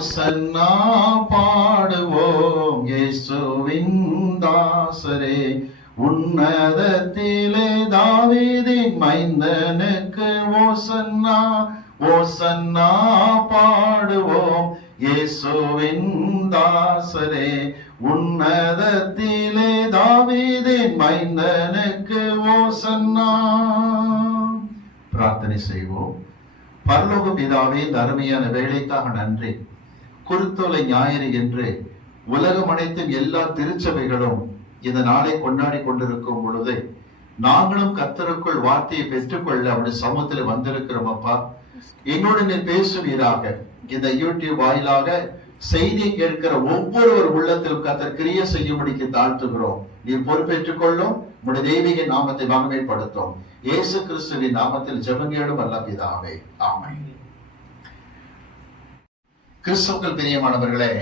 ஓசன்னா பாடுவோம் இயேசுவின் தாசரே. உன்னதத்திலே தாவீதின் மைந்தனுக்கு ஓசன்னா ஓசன்னா பாடுவோம் இயேசுவின் தாசரே. உன்னதத்திலே தாவீதின் மைந்தனுக்கு ஓசன்னா. பிரார்த்தனை செய்வோம். பரலோக பிதாவே, இந்த அருமையான வேலைக்காக நன்றி. குருத்தோலை ஞாயிறு என்று உலகம் அனைத்தும் எல்லா திருச்சபைகளும் இந்த நாளை கொண்டாடி கொண்டிருக்கும் பொழுது நாங்களும் கர்த்தருக்குள் வார்த்தையை பெற்றுக்கொள்ள அப்படி சமூகத்தில் வந்திருக்கிறோம். அப்பா, எங்களோடு நீ பேசுவீராக. இந்த யூடியூப் வாயிலாக செய்தியை கேட்கிற ஒவ்வொருவர் உள்ளத்தில் கர்த்தர் கிரியை செய்யும்படிக்கு தாழ்த்துகிறோம். நீ பொறுப்பேற்றுக் கொள்ளும். உடைய தெய்வீக நாமத்தை மகிமைப்படுத்தும். இயேசு கிறிஸ்துவின் நாமத்தில் ஜெபங்கேடும் அல்ல பிதாவே, ஆமென். கிறிஸ்துவுக்குள் பிரியமானவர்களே,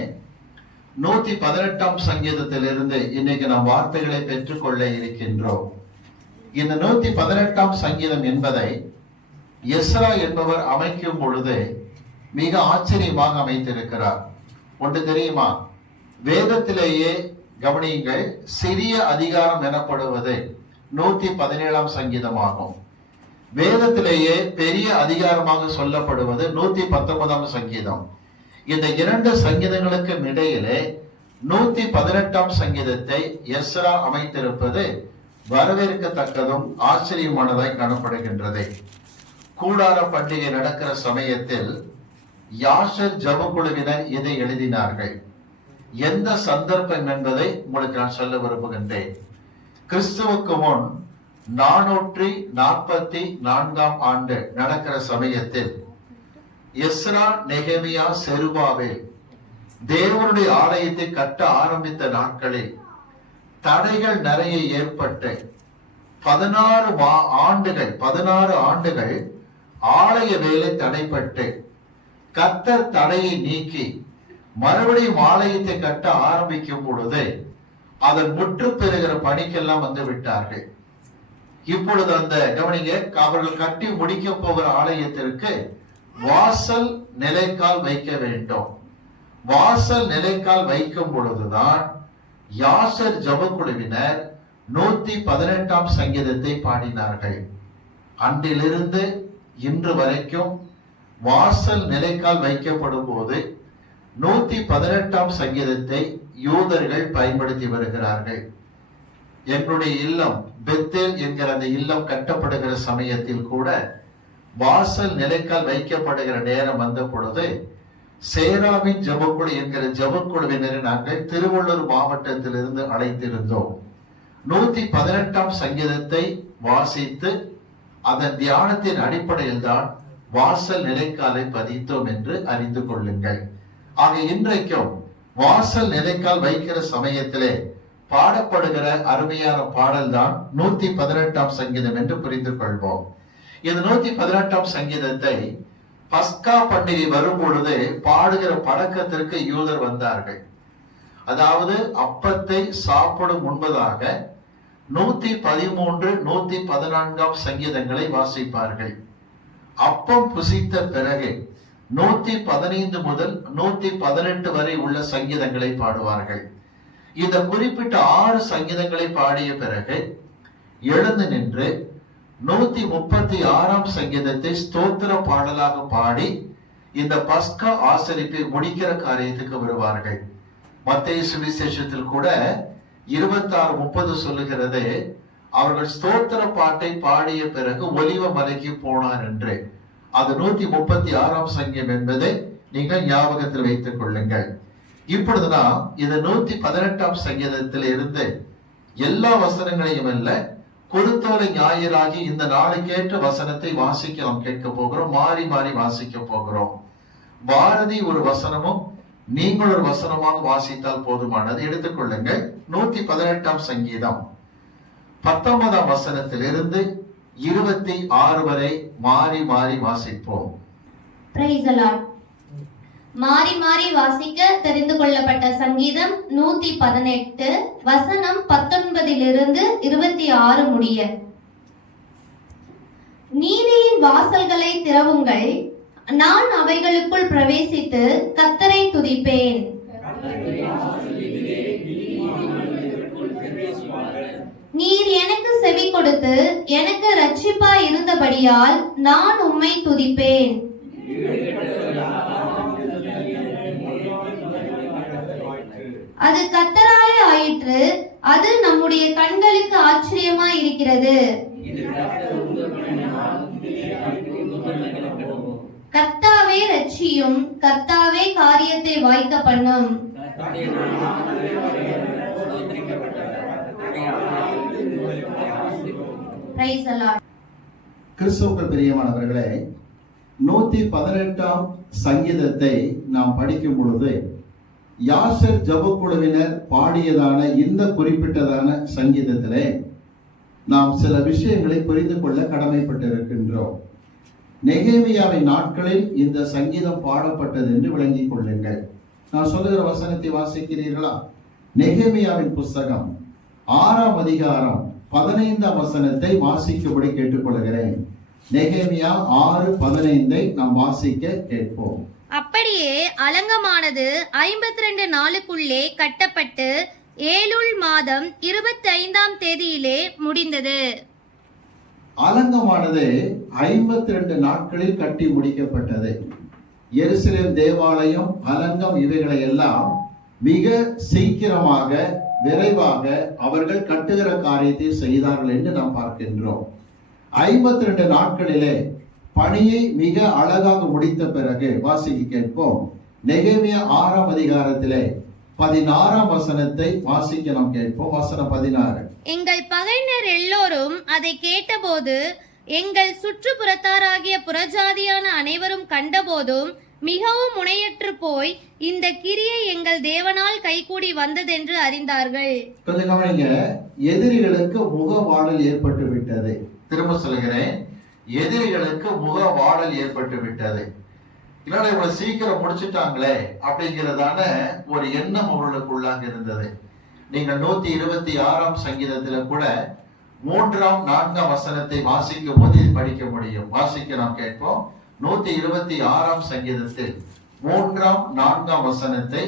118ஆம் சங்கீதத்திலிருந்து இன்னைக்கு நாம் வார்த்தைகளை பெற்றுக்கொள்ள இருக்கின்றோம். இந்த 118ஆம் சங்கீதம் என்பதை எஸ்ரா என்பவர் அமைக்கும் பொழுது மிக ஆச்சரியமாக அமைத்திருக்கிறார். ஒன்று தெரியுமா? வேதத்திலேயே கவனியுங்கள், சிறிய அதிகாரம் எனப்படுவது 117ஆம் சங்கீதமாகும். வேதத்திலேயே பெரிய அதிகாரமாக சொல்லப்படுவது 119ஆம் சங்கீதம். இந்த இரண்டு சங்கீதங்களுக்கு இடையிலே 118ஆம் சங்கீதத்தை எஸ்ரா அமைத்திருப்பது வரவேற்கத்தக்கதும் ஆச்சரியமானதாய் காணப்படுகின்றது. கூடார பண்டிகை நடக்கிற சமயத்தில் யாஷர் ஜபக்குழுவினர் இதை எழுதினார்கள். எந்த சந்தர்ப்பம் என்பதை உங்களுக்கு நான் சொல்ல விரும்புகின்றேன். கிறிஸ்துவுக்கு முன் 444ஆம் ஆண்டு நடக்கிற சமயத்தில் எஸ்ரா, நெகேமியா, செருபாபேல் தேவனுடைய ஆலயத்தை கட்ட ஆரம்பித்த நாட்களில் தடைகள் நிறைய ஏற்பட்டு 16 ஆண்டுகள் ஆலய வேலை தடைப்பட்டு கர்த்தர் தடையை நீக்கி மறுபடியும் ஆலயத்தை கட்ட ஆரம்பிக்கும் பொழுது அதன் முற்று பெறுகிற பணிக்கெல்லாம் வந்து விட்டார்கள். இப்பொழுது அந்த கவனிங்க, அவர்கள் கட்டி முடிக்க போகிற ஆலயத்திற்கு வாசல் நிலைக்கால் வைக்க வேண்டும். வாசல் நிலைக்கால் வைக்கும் பொழுதுதான் யாசர் ஜபக்குழுவினர் 118ஆம் சங்கீதத்தை பாடினார்கள். அன்றிலிருந்து இன்று வரைக்கும் வாசல் நிலைக்கால் வைக்கப்படும் போது 118ஆம் சங்கீதத்தை யூதர்கள் பயன்படுத்தி வருகிறார்கள். எங்களுடைய இல்லம் பெத்தேல் என்கிற அந்த இல்லம் கட்டப்படுகிற சமயத்தில் கூட வாசல் நிலைக்கால் வைக்கப்படுகிற நேரம் வந்த பொழுது சேராவின் ஜபக்குழு என்கிற ஜபக்குழுவினரை நாங்கள் திருவள்ளூர் மாவட்டத்திலிருந்து அழைத்திருந்தோம். 118ஆம் சங்கீதத்தை வாசித்து அதன் தியானத்தின் அடிப்படையில் தான் வாசல் நிலைக்காலை பதித்தோம் என்று அறிந்து கொள்ளுங்கள். ஆக இன்றைக்கும் வாசல் நிலைக்கால் வைக்கிற சமயத்திலே பாடப்படுகிற அருமையான பாடல் தான் 118ஆம் சங்கீதம் என்று புரிந்து கொள்வோம். இந்த 118ஆம் சங்கீதத்தை பஸ்கா பண்டிகை வரும் பொழுது பாடுகிற பழக்கத்திற்கு யூதர் வந்தார்கள். அதாவது அப்பத்தை சாப்பிடும் முன்பதாக 113, 114ஆம் சங்கீதங்களை வாசிப்பார்கள். அப்பம் புசித்த பிறகு 115 முதல் 118 வரை உள்ள சங்கீதங்களை பாடுவார்கள். இந்த குறிப்பிட்ட 6 சங்கீதங்களை பாடிய பிறகு எழுந்து நின்று 136ஆம் சங்கீதத்தை ஸ்தோத்திர பாடலாக பாடி இந்த பஸ்கா ஆசரிப்பை முடிக்கிற காரியத்துக்கு வருவார்கள். மத்தேயு சுவிசேஷத்தில் கூட 26:30 சொல்லுகிறது, அவர்கள் ஸ்தோத்திர பாட்டை பாடிய பிறகு ஒலிவ மலைக்கு போனார் என்று. அது 136ஆம் சங்கீதம் என்பதை நீங்கள் ஞாபகத்தில் வைத்துக் கொள்ளுங்கள். இப்பொழுது நாம் இந்த 118ஆம் சங்கீதத்தில் இருந்து எல்லா வசனங்களையும் அல்ல, குருத்தோலை ஞாயிறாகி இந்த நாளுக்கேற்ற வசனத்தை வாசிக்க நாம் கேட்க போகிறோம். மாறி மாறி வாசிக்க போகிறோம். பாரதி ஒரு வசனமும் நீங்கள் ஒரு வசனமாக வாசித்தால் போதுமானது. எடுத்துக்கொள்ளுங்கள். 118ஆம் சங்கீதம் 19ஆம் வசனத்திலிருந்து 26 வரை மாறி மாறி வாசிப்போம். Praise the Lord. மாறி மாறி வாசிக்க தெரிந்து கொள்ளப்பட்ட சங்கீதம் 118 வசனம் 19 26 முடிய. நீதியின் வாசல்களை திறவுங்கள், நான் அவைகளுக்குள் பிரவேசித்து கர்த்தரை துதிப்பேன். நீர் எனக்கு செவி கொடுத்து எனக்கு இரட்சிப்பாய் இருந்தபடியால் நான் உம்மை துதிப்பேன். அது கர்த்தராலே ஆயிற்று, அது நம்முடைய கண்களுக்கு ஆச்சரியமாய் இருக்கிறது. கர்த்தாவே இரட்சியும், கர்த்தாவே காரியத்தை வாய்க்க பண்ணும். Praise the Lord. கிறிஸ்துவுக்குள் பிரியமானவர்களே, 118ஆம் சங்கீதத்தை நாம் படிக்கும் பொழுது யாசர் ஜெபக்குழுவினர் பாடியதான இந்த குறிப்பிட்டதான சங்கீதத்திலே நாம் சில விஷயங்களை புரிந்து கொள்ள கடமைப்பட்டிருக்கின்றோம். நெகேமியாவின் நாட்களில் இந்த சங்கீதம் பாடப்பட்டது என்று விளங்கிக் கொள்ளுங்கள். நான் சொல்லுகிற வசனத்தை வாசிக்கிறீர்களா? நெகேமியாவின் புஸ்தகம் 6ஆம் அதிகாரம் 15ஆம் வசனத்தை வாசிக்கும்படி கேட்டுக்கொள்கிறேன். நெகேமியா 6:15 நாம் வாசிக்க கேட்போம். அப்படியே அலங்கமானது 52 நாளுக்குள்ளே கட்டப்பட்டு ஏலுல் மாதம் 25ஆம் தேதியிலே முடிந்தது. அலங்கமானது 52 நாட்களில் கட்டி முடிக்கப்பட்டது. எருசலேம் தேவாலயம், அலங்கம், இவைகளை எல்லாம் மிக சீக்கிரமாக விரைவாக அவர்கள் கட்டுகிற காரியத்தை செய்தார்கள் என்று நாம் பார்க்கின்றோம். 52 நாட்களிலே பணியை மிக அழகாக முடித்த பிறகு வாசிக்க கேட்போம். நெகேமியா 6ஆம் அதிகாரத்திலே 16ஆம் வசனத்தை வாசிக்க நாம் கேட்போம். வசனம் 16. எங்கள் பகைஞர் எல்லோரும் அதை கேட்டபோது, எங்கள் சுற்றுப்புறத்தாராகிய புறஜாதியான அனைவரும் கண்டபோதும் மிகவும் முனையற்று போய் இந்த கிரியை எங்கள் தேவனால் கைகூடி வந்ததென்று அறிந்தார்கள். கொஞ்சம் கவனிங்க. எதிரிகளுக்கு முகவாடல் ஏற்பட்டு விட்டது. திரும்ப சொல்கிறேன், எதிரிகளுக்கு முகவாடல் ஏற்பட்டு விட்டது. இதனால இவ்வளவு சீக்கிரம் முடிச்சுட்டாங்களே அப்படிங்கிறதான ஒரு எண்ணம் அவர்களுக்குள்ளாக இருந்தது. நீங்கள் 126ஆம் சங்கீதத்துல கூட 3ஆம் 4ஆம் வசனத்தை வாசிக்கும் போது படிக்க முடியும். வாசிக்க நாம் கேட்போம். 126ஆம் சங்கீதத்தில் 3ஆம் 4ஆம் வசனத்தை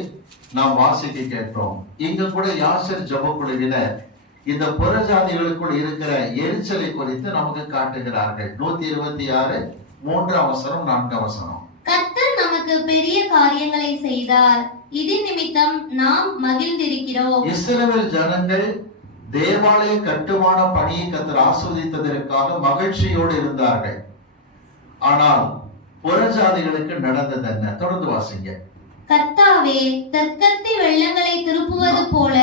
நாம் வாசிக்க கேட்போம். இங்க கூட யாசர் ஜெபக்குழுவினர் இந்த புறஜாதிகளுக்குள் இருக்கிற எரிச்சலை குறித்து நமக்கு காட்டுகிறார்கள். 126 3ஆம் வசனம் 4ஆம் வசனம். கர்த்தர் நமக்கு பெரிய காரியங்களை செய்தார், இது நிமித்தம் நாம் மகிழ்ந்திருக்கிறோம். இஸ்ரவேல் ஜனங்கள் தேவாலய கட்டுமான பணியை கர்த்தர் ஆஸ்வதித்ததற்காக மகிழ்ச்சியோடு இருந்தார்கள். ஆனால் புறஜாதிகளுக்கு நடந்தது என்ன? தொடர்ந்து வாசிங்க. கர்த்தாவே, தர்க்கத்தை வெள்ளங்களை திருப்புவது போல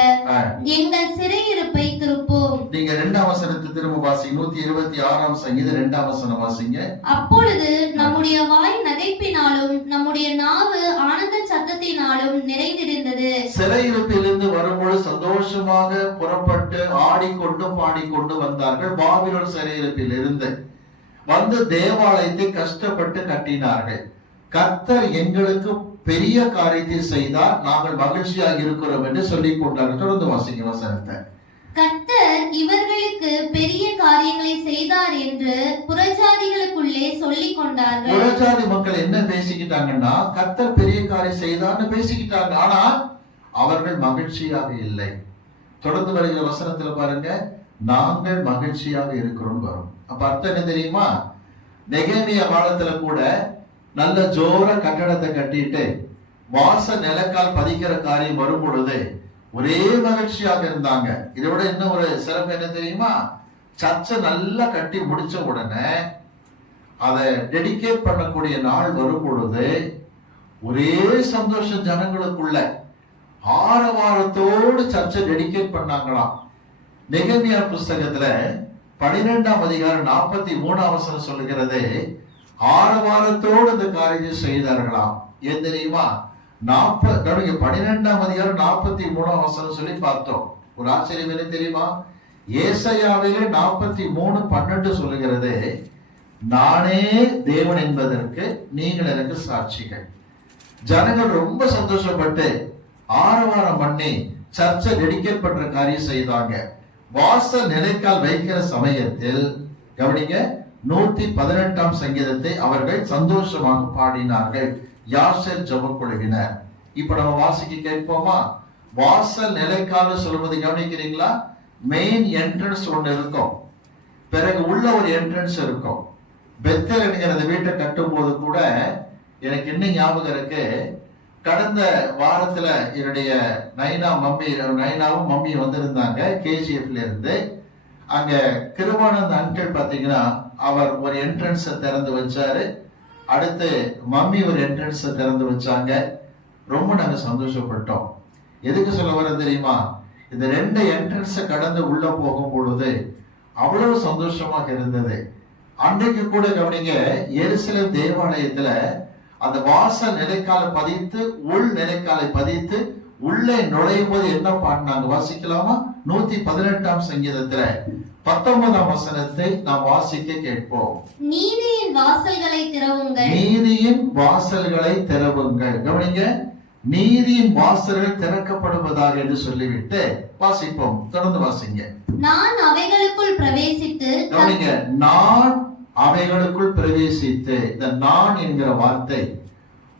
எங்கள் சிறையிருப்பை திருப்பும். நீங்க 2ஆம் வசனத்தை திரும்ப வாசிங்க. 126ஆம் சங்கீதம் 2ஆம் வசனம் வாசிங்க. அப்பொழுது நம்முடைய வாய் நகைப்பினாலும் நம்முடைய நாவு ஆனந்த சத்தத்தினாலும் நிறைந்திருந்தது. சிறையிருப்பிலிருந்து வரும்பொழுது சந்தோஷமாக புறப்பட்டு ஆடிக்கொண்டு பாடிக்கொண்டு வந்தார்கள். பாபிலோன் சிறையிருப்பில் இருந்து வந்து தேவாலயத்தை கஷ்டப்பட்டு கட்டினார்கள். கர்த்தர் எங்களுக்கு பெரிய காரியத்தை செய்தார், நாங்கள் மகிழ்ச்சியாக இருக்கிறோம் என்று சொல்லிக் கொண்டார்கள். தொடர்ந்து வாசிங்க வசனத்தை. கர்த்தர் இவர்களுக்கு பெரிய காரியங்களை செய்தார் என்று புறஜாதிகளுக்குள்ளே சொல்லிக் கொண்டார்கள். புறஜாதி மக்கள் என்ன பேசிக்கிட்டாங்கன்னா, கர்த்தர் பெரிய காரியம் செய்தார்னு பேசிக்கிட்டாங்க. ஆனா அவர்கள் மகிழ்ச்சியாக இல்லை. தொடர்ந்து வருகிற வசனத்துல பாருங்க, நாங்கள் மகிழ்ச்சியாக இருக்கிறோம் வரும். அப்ப அர்த்தம் என்ன தெரியுமா? நெகேமியா காலத்துல கூட நல்ல ஜோர கட்டடத்தை கட்டிட்டு வாச நிலக்கால் பதிக்கிற காரியம் வரும் பொழுது ஒரே மகிழ்ச்சியாக இருந்தாங்க. இதை விட இன்னும் ஒரு சிறப்பு என்ன தெரியுமா? சர்ச்சை நல்லா கட்டி முடிச்ச உடனே அதை டெடிகேட் பண்ணக்கூடிய நாள் வரும் பொழுது ஒரே சந்தோஷம் ஜனங்களுக்குள்ள. ஆரவாரத்தோடு சர்ச்சை டெடிகேட் பண்ணாங்களாம். நெகேமியா புஸ்தகத்துல 12ஆம் அதிகாரம் 43ஆம் வசனம் சொல்லுகிறது, ஆரவாரத்தோடு இந்த காரியத்தை செய்தார்களாம். ஏன் தெரியுமா? 12ஆம் அதிகாரம் 43ஆம் வசனம் சொல்லி பார்த்தோம். ஒரு ஆச்சரியம் என்ன தெரியுமா? ஏசாயாவிலே 43:12 சொல்லுகிறது, நானே தேவன் என்பதற்கு நீங்கள் எனக்கு சாட்சிகள். ஜனங்கள் ரொம்ப சந்தோஷப்பட்டு ஆரவாரம் பண்ணி சர்ச்சை டெடிகேட் பண்ற காரியம் செய்தாங்க. வாச நிலைக்கால் வைக்கிற சமயத்தில் கவனிங்க, 118ஆம் சங்கீதத்தை அவர்கள் சந்தோஷமாக பாடினார்கள். யாசர் ஜெபக் குழுவினர். இப்ப நம்ம வாசிக்க கேட்போமா? வாசல் நிலைக்கால சொல்வது கவனிக்கிறீங்களா? மெயின் என்ட்ரன்ஸ் ஒண்ணு இருக்கும், பிறகு உள்ள ஒரு என்ட்ரன்ஸ் இருக்கும். பெத்தல் என்கிற வீட்டை கட்டும் போது கூட எனக்கு இன்னும் ஞாபகம் இருக்கு. கடந்த வாரத்துல என்னுடைய நைனாவும் மம்மியும் வந்திருந்தாங்க கேஜிஎஃப்ல இருந்து. அங்க கிருபானந்த அங்கிள் பாத்தீங்கன்னா அவர் ஒரு என்ட்ரன்ஸை திறந்து வச்சாரு, அடுத்து மம்மி ஒரு என்ட்ரன்ஸை திறந்து வச்சாங்க. ரொம்ப நாங்க சந்தோஷப்பட்டோம். எதுக்கு சொல்ல வர தெரியுமா? இந்த 2 என்ட்ரன்ஸை கடந்து உள்ள போகும் பொழுது அவ்வளவு சந்தோஷமாக இருந்தது. அன்றைக்கு கூட கவனிங்க, எருசலேம் தேவாலயத்துல அந்த வாசல் நிலைக்கால பதித்து உள் நிலைக்காலை பதித்து உள்ளே நுழையும் போது என்ன பாடினாங்க வாசிக்கலாமா? 118ஆம் சங்கீதத்துல 19ஆம் வசனத்தை நாம் வாசிக்க கேட்போம். நீதியின் வாசல்களை திறவுங்கள். நீதியின் வாசல்களை திறவுங்கள். கவனிங்க, நீதியின் வாசல்கள் திறக்கப்படுவதாக என்று சொல்லிவிட்டு வாசிப்போம். தொடர்ந்து வாசிங்க. நான் அவைகளுக்குள் பிரவேசித்து. கவனிங்க, நான் அவைகளுக்குள் பிரவேசித்து. இந்த நான் என்கிற வார்த்தை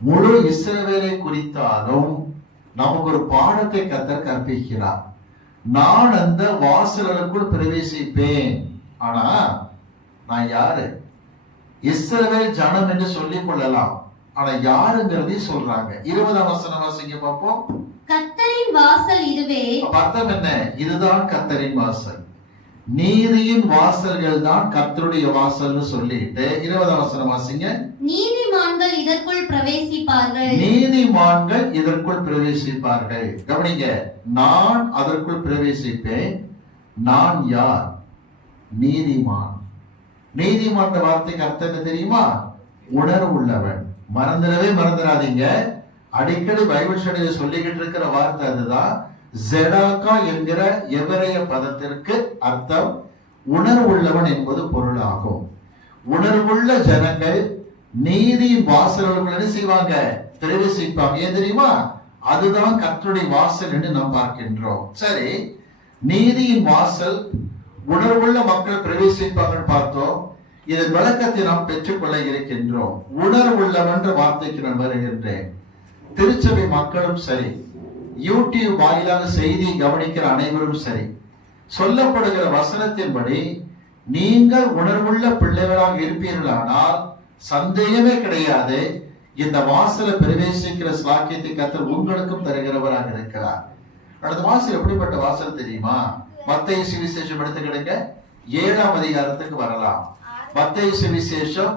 முழு இஸ்ரவேலை குறித்தாலும் நமக்கு ஒரு பாடத்தை கர்த்தர் கற்பிக்கிறார். நான் அந்த வாசல்களுக்குள் பிரவேசிப்பேன். ஆனா நான் யாரு? இஸ்ரவேல் ஜனம் என்று சொல்லிக் கொள்ளலாம், ஆனா யாருங்கிறதையும் சொல்றாங்க. 20ஆம் வசனம் வாசிங்க பார்ப்போம். கர்த்தரின் வாசல் இதுவே. அர்த்தம் என்ன? இதுதான் கர்த்தரின் வாசல். நீதியின் வாசல்கள் தான் கர்த்தருடைய வாசல்னு சொல்லிட்டு 20ஆம் வசனம் வாசிங்க. நீதிமான்கள் இதற்குள் பிரவேசிப்பார்கள். நீதிமான்கள் இதற்குள் பிரவேசிப்பார்கள். கவனிங்க, நான் அதற்குள் பிரவேசிப்பேன். நான் யார்? நீதிமான். நீதிமான் வார்த்தைக்கு அர்த்தம் என்ன தெரியுமா? உணர்வுள்ளவன். மறந்துடாதீங்க, அடிக்கடி பைபிள் ஸ்டடியில சொல்லிக்கிட்டு இருக்கிற வார்த்தை அதுதான். ஜெடாக்கா என்கிற எபிரேய பதத்திற்கு அர்த்தம் உணர்வுள்ளவன் என்பது பொருளாகும். உணர்வுள்ள ஜனங்கள் நீதியின் வாசல்களுக்குள் என்ன செய்வாங்க? பிரவேசிப்பாங்க. ஏன் தெரியுமா? அதுதான் கர்த்தருடைய வாசல் என்று நாம் பார்க்கின்றோம். சரி, நீதியின் வாசல் உணர்வுள்ள மக்கள் பிரவேசிப்பாங்கன்னு பார்த்தோம். இதன் விளக்கத்தை நாம் பெற்றுக்கொள்ள இருக்கின்றோம். உணர்வுள்ளவன்ற வார்த்தைக்கு நான் வருகின்றேன். திருச்சபை மக்களும் சரி, யூடியூப் வாயிலாக செய்தி கவனிக்கிற அனைவரும் சரி, சொல்லப்படுகிற வசனத்தின்படி நீங்கள் உணர்வுள்ள பிள்ளைகளாக இருப்பீர்களானால் சந்தேகமே கிடையாது, இந்த வாசலை பிரவேசிக்கிற சாக்கியத்தை கர்த்தர் உங்களுக்கும் தருகிறவராக இருக்கிறார். அடுத்த வாசல் எப்படிப்பட்ட வாசல் தெரியுமா? மத்தேயு சுவிசேஷம் எடுத்துக்கிடுங்க, 7ஆம் அதிகாரத்துக்கு வரலாம். மத்தேயு சுவிசேஷம்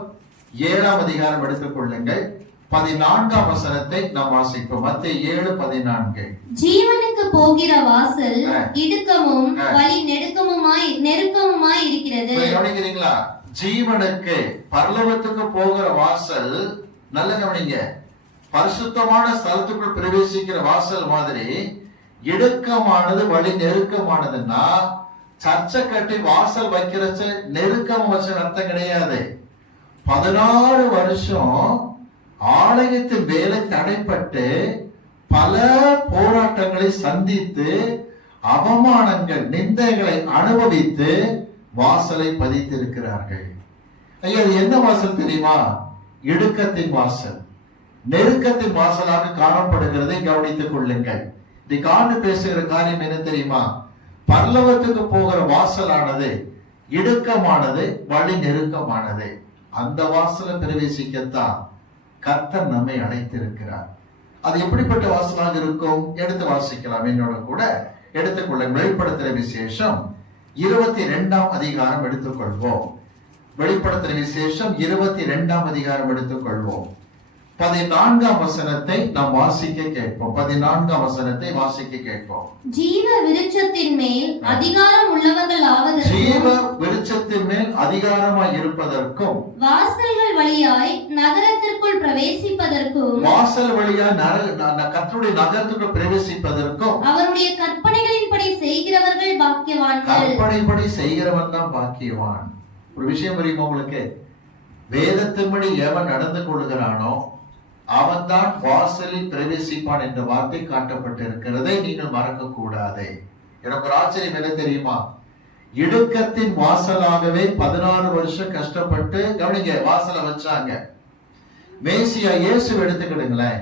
7ஆம் அதிகாரம் எடுத்துக் கொள்ளுங்கள். 14ஆம் வசனத்தை நாம் வாசிப்போம். மத்தேயு 7:14. ஜீவனுக்கு போகிற வாசல் இடுக்கமும் வழி நெருக்கமுமாய் இருக்கிறது. கவனிக்கிறீங்களா? ஜீவனுக்கு பரலோகத்துக்கு போகிற வாசல், நல்ல கவனிங்க, பரிசுத்தமான ஸ்தலத்துக்குள் பிரவேசிக்கிற வாசல் மாதிரி இடுக்கமானது வழி நெருக்கமானதுன்னா, சர்ச்சை கட்டி வாசல் வைக்கிறச்ச நெருக்கம் வச்ச அர்த்தம் கிடையாது. 16 வருஷம் ஆலயத்தின் வேலை தடைப்பட்டு பல போராட்டங்களை சந்தித்து அவமானங்கள் நிந்தைகளை அனுபவித்து வாசலை பதித்திருக்கிறார்கள். ஐயா, இது என்ன வாசல் தெரியுமா? இடுக்கத்தின் வாசல், நெருக்கத்தின் வாசலாக காணப்படுகிறதை கவனித்துக் கொள்ளுங்கள். இன்னைக்கு ஆண்டு பேசுகிற காரியம் என்ன தெரியுமா? பரலோகத்துக்கு போகிற வாசலானது இடுக்கமானது, வழி நெருக்கமானது. அந்த வாசலை பிரவேசிக்கத்தான் கர்த்தர் நம்மை அழைத்திருக்கிறார். அது எப்படிப்பட்ட வாசலாக இருக்கும்? எடுத்து வாசிக்கலாம். என்னோட கூட எடுத்துக்கொள்ள. வெளிப்படுத்துற விசேஷம் 22ஆம் அதிகாரம் எடுத்துக்கொள்வோம். வெளிப்படுத்துற விசேஷம் 22ஆம் அதிகாரம் எடுத்துக்கொள்வோம். 14ஆம் வசனத்தை நாம் வாசிக்க கேட்போம். 14ஆம் வசனத்தை வாசிக்க கேட்போம். ஜீவ விருட்சத்தின் மேல் அதிகாரம் உள்ளவர்களாவதற்கும், ஜீவ விருட்சத்தின் மேல் அதிகாரமாய் இருப்பதற்கும், வாசல்கள் வழியாய் நகரத்திற்குள் பிரவேசிப்பதற்கும், வாசல் வழியாய் கர்த்தருடைய நகரத்துக்குள் பிரவேசிப்பதற்கும், அவருடைய கற்பனைகளின்படி செய்கிறவர்கள் பாக்கியவான்கள். கற்பனைப்படி செய்கிறவன் தான் பாக்கியவான். ஒரு விஷயம் தெரியுமா உங்களுக்கு? வேதத்தின்படி எவன் நடந்து கொள்கிறானோ அவன் தான் வாசலில் பிரவேசிப்பான் என்ற வார்த்தை காட்டப்பட்டிருக்கிறதை நீங்கள் மறக்க கூடாது. எனக்கு ஒரு ஆச்சரியம் என்ன தெரியுமா? இடுக்கத்தின் வாசலாகவே 16 வருஷம் கஷ்டப்பட்டு கவனிங்க வாசலை வச்சாங்க. மேசியா இயேசு எடுத்துக்கிடுங்களேன்.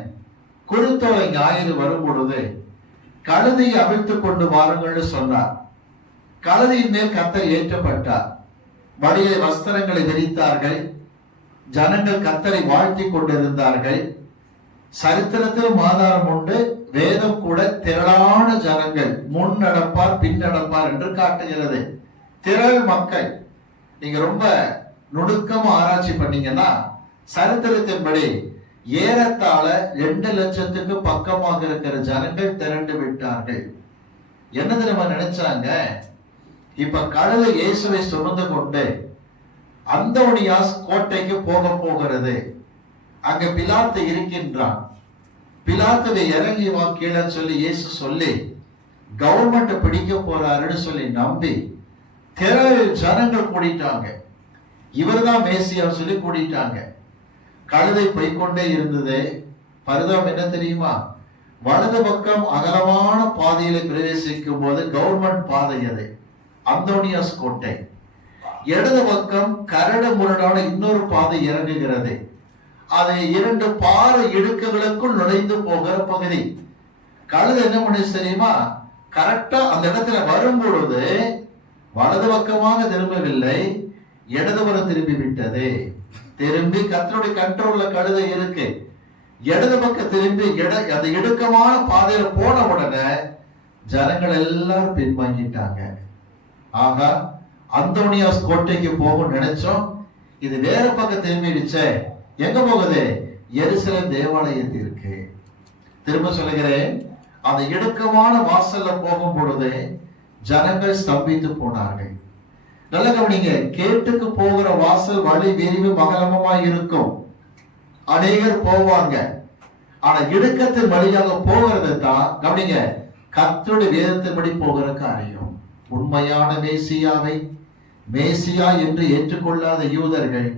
குருத்தோலை ஞாயிறு வரும் பொழுது கழுதையை அவிழ்த்து கொண்டு வாருங்கள்னு சொன்னார். கழுதையின் மேல் கர்த்தர் ஏற்றப்பட்டார். வழியை வஸ்திரங்களை விரித்தார்கள். ஜனங்கள் கர்த்தரை வாழ்த்தி கொண்டிருந்தார்கள். சரித்திரத்திலும் ஆதாரம் உண்டு. வேதம் கூட திரளான ஜனங்கள் முன் நடப்பார் பின் நடப்பார் என்று காட்டுகிறது. திரள் மக்கள். நீங்க ரொம்ப நுணுக்கமா ஆராய்ச்சி பண்ணீங்கன்னா சரித்திரத்தின்படி ஏறத்தாழ 2 லட்சத்துக்கு பக்கமாக இருக்கிற ஜனங்கள் திரண்டு விட்டார்கள். என்ன தெரியுமா நினைச்சாங்க? இப்ப கழுதை இயேசுவை சுமந்து கொண்டு அந்தோனியாஸ் கோட்டைக்கு போகிறது. அங்க பிலாத்து இருக்கின்றான். பிலாத்துவை இறங்கி வா கீழே சொல்லி இயேசு சொல்லி கவர்மெண்ட் பிடிக்க போறாருன்னு சொல்லி நம்பி திரள் ஜனங்கள் கூடிட்டாங்க. இவர்தான் மேசியா சொல்லி கூடிட்டாங்க. கழுதை போய்கொண்டே இருந்தது. பரிதாபம் என்ன தெரியுமா? வலது பக்கம் அகலமான பாதையில பிரவேசிக்கும் போது கவர்மெண்ட் பாதை அது, அந்தோனியாஸ் கோட்டை. இடது பக்கம் கரடு முரடான இன்னொரு பாதை இறங்குகிறது. அது 2 பாறை இடுக்குகளுக்குள் நுழைந்து போகிற பகுதி. கழுதை என்ன பண்ணி தெரியுமா? கரெக்டா அந்த இடத்துல வரும் பொழுது வலது பக்கமாக திரும்பவில்லை, இடதுபுறம் திரும்பி விட்டது. திரும்பி கர்த்தருடைய கண்ட்ரோல்ல கழுதை இருக்கு. இடது பக்கம் திரும்பி அந்த இடுக்கமான பாதையில போன உடனே ஜனங்கள் எல்லாரும் பின்வாங்கிட்டாங்க. ஆகா, அந்தோனியாஸ் கோட்டைக்கு போகும் நினைச்சோம், இது வேற பக்கம் திரும்பிடுச்சே. எங்க போகுது? எருசலேம் தேவாலயத்திற்கு. திரும்ப சொல்லுகிறேன், அந்த இடுக்கமான வாசல்ல போகும் பொழுது ஜனங்கள் ஸ்தம்பித்து போனார்கள். நல்ல கவனிங்க, கேட்டுக்கு போகிற வாசல் வழி விரிவு மகலமமா இருக்கும், அநேகர் போவாங்க. ஆனா இடுக்கத்தின் வழியாக போகிறது தான் கவனிங்க கர்த்தருடைய வேதத்தின்படி போகிற காரியம். உண்மையான மேசியா என்று ஏற்றுக்கொள்ளாத யூதர்கள்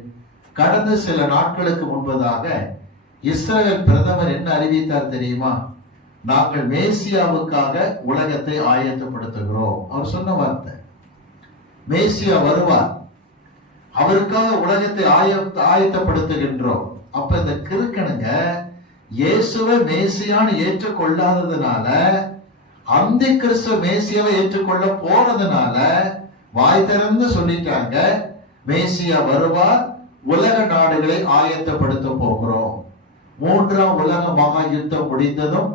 கடந்த சில நாட்களுக்கு முன்பதாக இஸ்ரவேல் பிரதமர் என்ன அறிவித்தார் தெரியுமா? நாங்கள் மேசியாவுக்காக உலகத்தை ஆயத்தப்படுத்துகிறோம். அவர் சொன்ன வார்த்தை, மேசியா வருவார், அவருக்காக உலகத்தை ஆயத்தப்படுத்துகின்றோம். அப்ப இந்த கிறுக்கனுங்க இயேசுவை மேசியான்னு ஏற்றுக்கொள்ளாததுனால, அந்த கிறிஸ்துவ மேசியாவை ஏற்றுக்கொள்ள போறதுனால வாய் திறந்து சொல்லிட்டாங்க, மேசியா வருவார், உலக நாடுகளை ஆயத்தப்படுத்த போகிறோம். 3ஆம் உலக மகா யுத்தம் முடிந்ததும்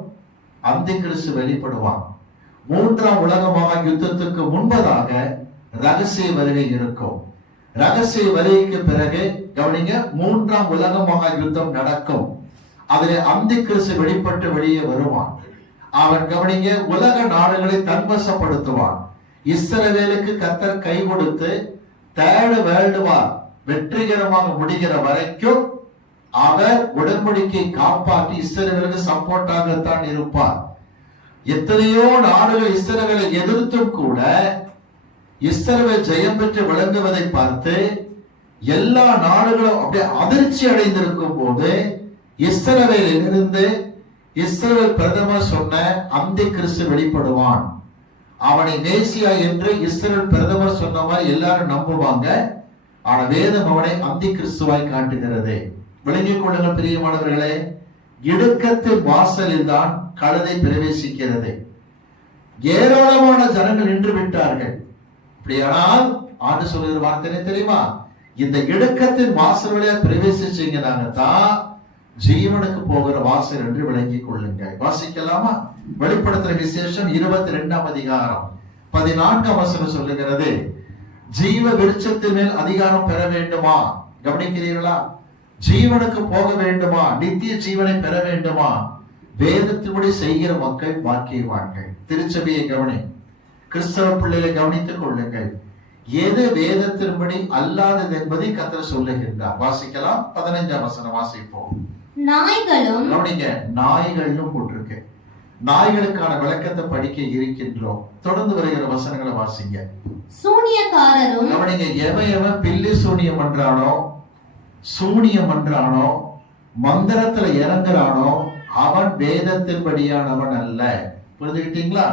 அந்த கிறிஸ்து வெளிப்படுவான். 3ஆம் உலக மகா யுத்தத்துக்கு முன்பதாக ரகசிய வருகை இருக்கும். ரகசிய வருகைக்கு பிறகு கவனிங்க 3ஆம் உலக மகா யுத்தம் நடக்கும். அதிலே அந்த கிறிஸ்து வெளிப்பட்டு வெளியே வருவான். அவன் கவனிங்க உலக நாடுகளை தன்வசப்படுத்துவான். இஸ்ரவேலுக்கு கர்த்தர் கை கொடுத்து தேர்ட் வேர்ல்டு வார் வெற்றிகரமாக முடிகிற வரைக்கும் அவர் உடன்படிக்கை காப்பாற்றி இஸ்ரவேலுக்கு சப்போர்ட்டாகத்தான் இருப்பார். எத்தனையோ நாடுகள் இஸ்ரவேலை எதிர்த்தும் கூட இஸ்ரவேல் ஜெயம் பெற்று விளங்குவதை பார்த்து எல்லா நாடுகளும் அப்படியே அதிர்ச்சி அடைந்திருக்கும் போது இஸ்ரவேலிலிருந்து இஸ்ரவேல் பிரதமர் சொன்ன அந்த கிறிஸ்து வெளிப்படுவான். அவனை மேசியா என்று இஸ்ரவேல் பிரதமர் சொன்ன மாதிரி எல்லாரும் நம்புவாங்க. ஆனா வேதம் அவனை அந்த கிறிஸ்துவாய் காட்டுகிறது. விளங்கிக் கொள்ளுங்கள் பிரியமானவர்களே, இடுக்கத்தின் வாசலில் தான் கழுதை பிரவேசிக்கிறது. ஏராளமான ஜனங்கள் நின்று விட்டார்கள். அப்படியானால் ஆண்டு சொல்லுகிற வார்த்தை தெரியுமா? இந்த இடுக்கத்தின் வாசல் வழியா பிரவேசிச்சீங்கன்னாங்க தான் ஜீவனுக்கு போகிற வாசல் என்று விளங்கிக் கொள்ளுங்கள். வாசிக்கலாமா? வெளிப்படுத்துற விசேஷம் 22ஆம் அதிகாரம் 14ஆம் வசனம் சொல்லுகிறது, ஜீவ விருட்சத்தின் மேல் அதிகாரம் பெற வேண்டுமா? கவனிக்கிறீர்களா? ஜீவனுக்கு போக வேண்டுமா? நித்திய ஜீவனை பெற வேண்டுமா? வேதத்தின்படி செய்கிற மக்கள் பாக்கியவான்கள். திருச்சபையை கவனி, கிறிஸ்தவ பிள்ளைகளை கவனித்துக் கொள்ளுங்கள். எது வேதத்தின்படி அல்லாதது என்பதை கர்த்தர் சொல்லுகின்றார். வாசிக்கலாம். 15ஆம் வசனம் வாசிப்போம். நாய்களும் கவனிங்க, நாய்கள்னு போட்டிருக்கு. நாய்களுக்கான விளக்கத்தை படிக்க இருக்கின்றோம். தொடர்ந்து வருகிற வசனங்களை வாசிங்க. சூனியக்காரரும் கவனிங்க, எவன் பில்லி சூனியம் பண்றானோ, சூனியம் பண்றானோ, மந்திரத்துல இறங்குறானோ அவன் வேதத்தின்படியானவன் அல்ல. புரிஞ்சுக்கிட்டீங்களா?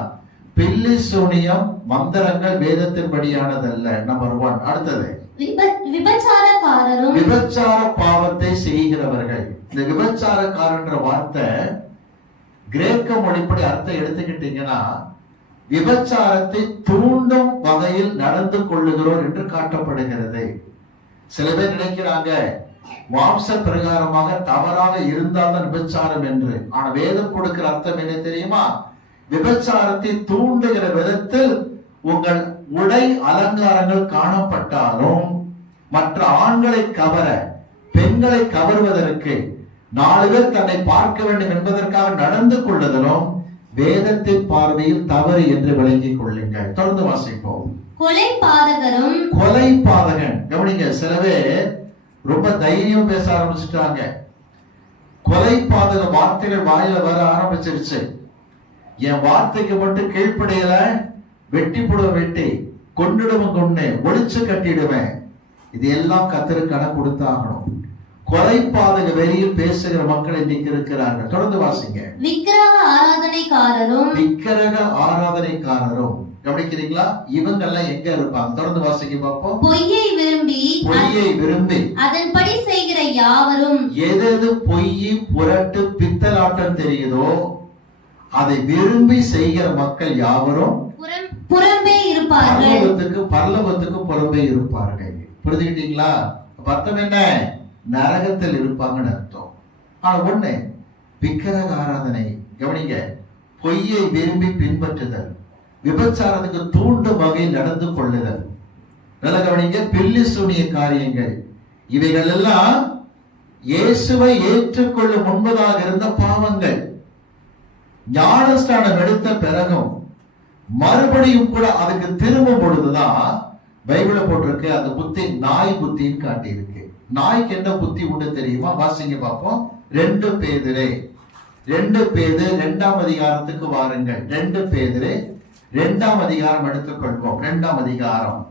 பில்லி சூனியம் மந்திரங்கள் வேதத்தின்படியானதல்ல. நம்பர் 1. அடுத்தது விபச்சாரக்காரரும் விபச்சார பாவத்தை செய்கிறவர்கள். இந்த விபச்சாரக்காரன்ற வார்த்தை கிரேக்க மொழிப்படி அர்த்தம் எடுத்துக்கிட்டீங்கன்னா விபச்சாரத்தை தூண்டும் வகையில் நடந்து கொள்ளுகிறோர் என்று காட்டப்படுகிறது. சில பேர் நினைக்கிறாங்க மாம்ச பிரகாரமாக தவறாக இருந்தால்தான் விபச்சாரம் என்று. ஆனா வேதம் கொடுக்கிற அர்த்தம் என்ன தெரியுமா? விபச்சாரத்தை தூண்டுகிற விதத்தில் உங்கள் உடை அலங்காரங்கள் காணப்பட்டாலும் மற்ற ஆண்களை கவர பெண்களை கவருவதற்கு 4 பேர் தன்னை பார்க்க வேண்டும் என்பதற்காக நடந்து கொள்ளுதலும் வேதத்தின் பார்வையில் தவறு என்று விளங்கிக் கொள்ளுங்கள். தொடர்ந்து வாசிப்போம். கொலை பாதகன். கவனிங்க, சில பேர் ரொம்ப தைரியம் பேச ஆரம்பிச்சுட்டாங்க. கொலை பாதக வார்த்தைகள் வாயில வர ஆரம்பிச்சிருச்சு. என் வார்த்தைக்கு மட்டும் கீழ்ப்படையல வெட்டி போடுவேன், வெட்டி கொண்டுடுவேன், கொண்டு ஒளிச்சு கட்டிடுவேன். இது எல்லாம் கர்த்தருக்கு கணக்கு கொடுத்தாகணும். கொலை பாதக வெளியில் பேசுகிற மக்கள் இன்னைக்கு இருக்கிறார்கள். தொடர்ந்து வாசிங்க. விக்கிரக ஆராதனைக்காரரும். கவனிக்கிறீங்களா? இவங்க எல்லாம் எங்க இருப்பாங்க? தொடர்ந்து வாசிக்க பார்ப்போம். பொய்யை விரும்பி அதன்படி செய்கிற யாவரும். எது பொய், புரட்டு, பித்தலாட்டம் தெரியுதோ அதை விரும்பி செய்கிற மக்கள் யாவரும் புறம்பே இருப்பார்கள். பரலோகத்துக்கு புறம்பே இருப்பார்கள். புரிஞ்சுக்கிட்டீங்களா? அர்த்தம் என்ன? நரகத்தில் இருப்பாங்கன்னு அர்த்தம். ஆனா ஒண்ணு, விக்கிரக ஆராதனை. கவனிங்க, பொய்யை விரும்பி பின்பற்றுதல், விபச்சாரத்துக்கு தூண்டும் வகையில் நடந்து கொள்ளுதல். நல்ல கவனிங்க, பில்லி சூனிய காரியங்கள் இவைகள் எல்லாம் இயேசுவை ஏற்றுக்கொள்ளும் முன்பதாக இருந்த பாவங்கள். ஞானஸ்தானம் எடுத்த பிறகும் மறுபடியும் கூட அதுக்கு திரும்பும் பொழுதுதான் பைபிள போட்டிருக்கு அந்த புத்தி நாய் புத்தின்னு காட்டி இருக்கு. நாய்க்கு என்ன புத்தி உண்டு தெரியுமா? வாசிங்க பார்ப்போம். 2 பேதுரு 2ஆம் அதிகாரத்துக்கு வாருங்கள். 2 பேதுரு 2ஆம் அதிகாரம் எடுத்துக்கொள்வோம். 2ஆம் அதிகாரம்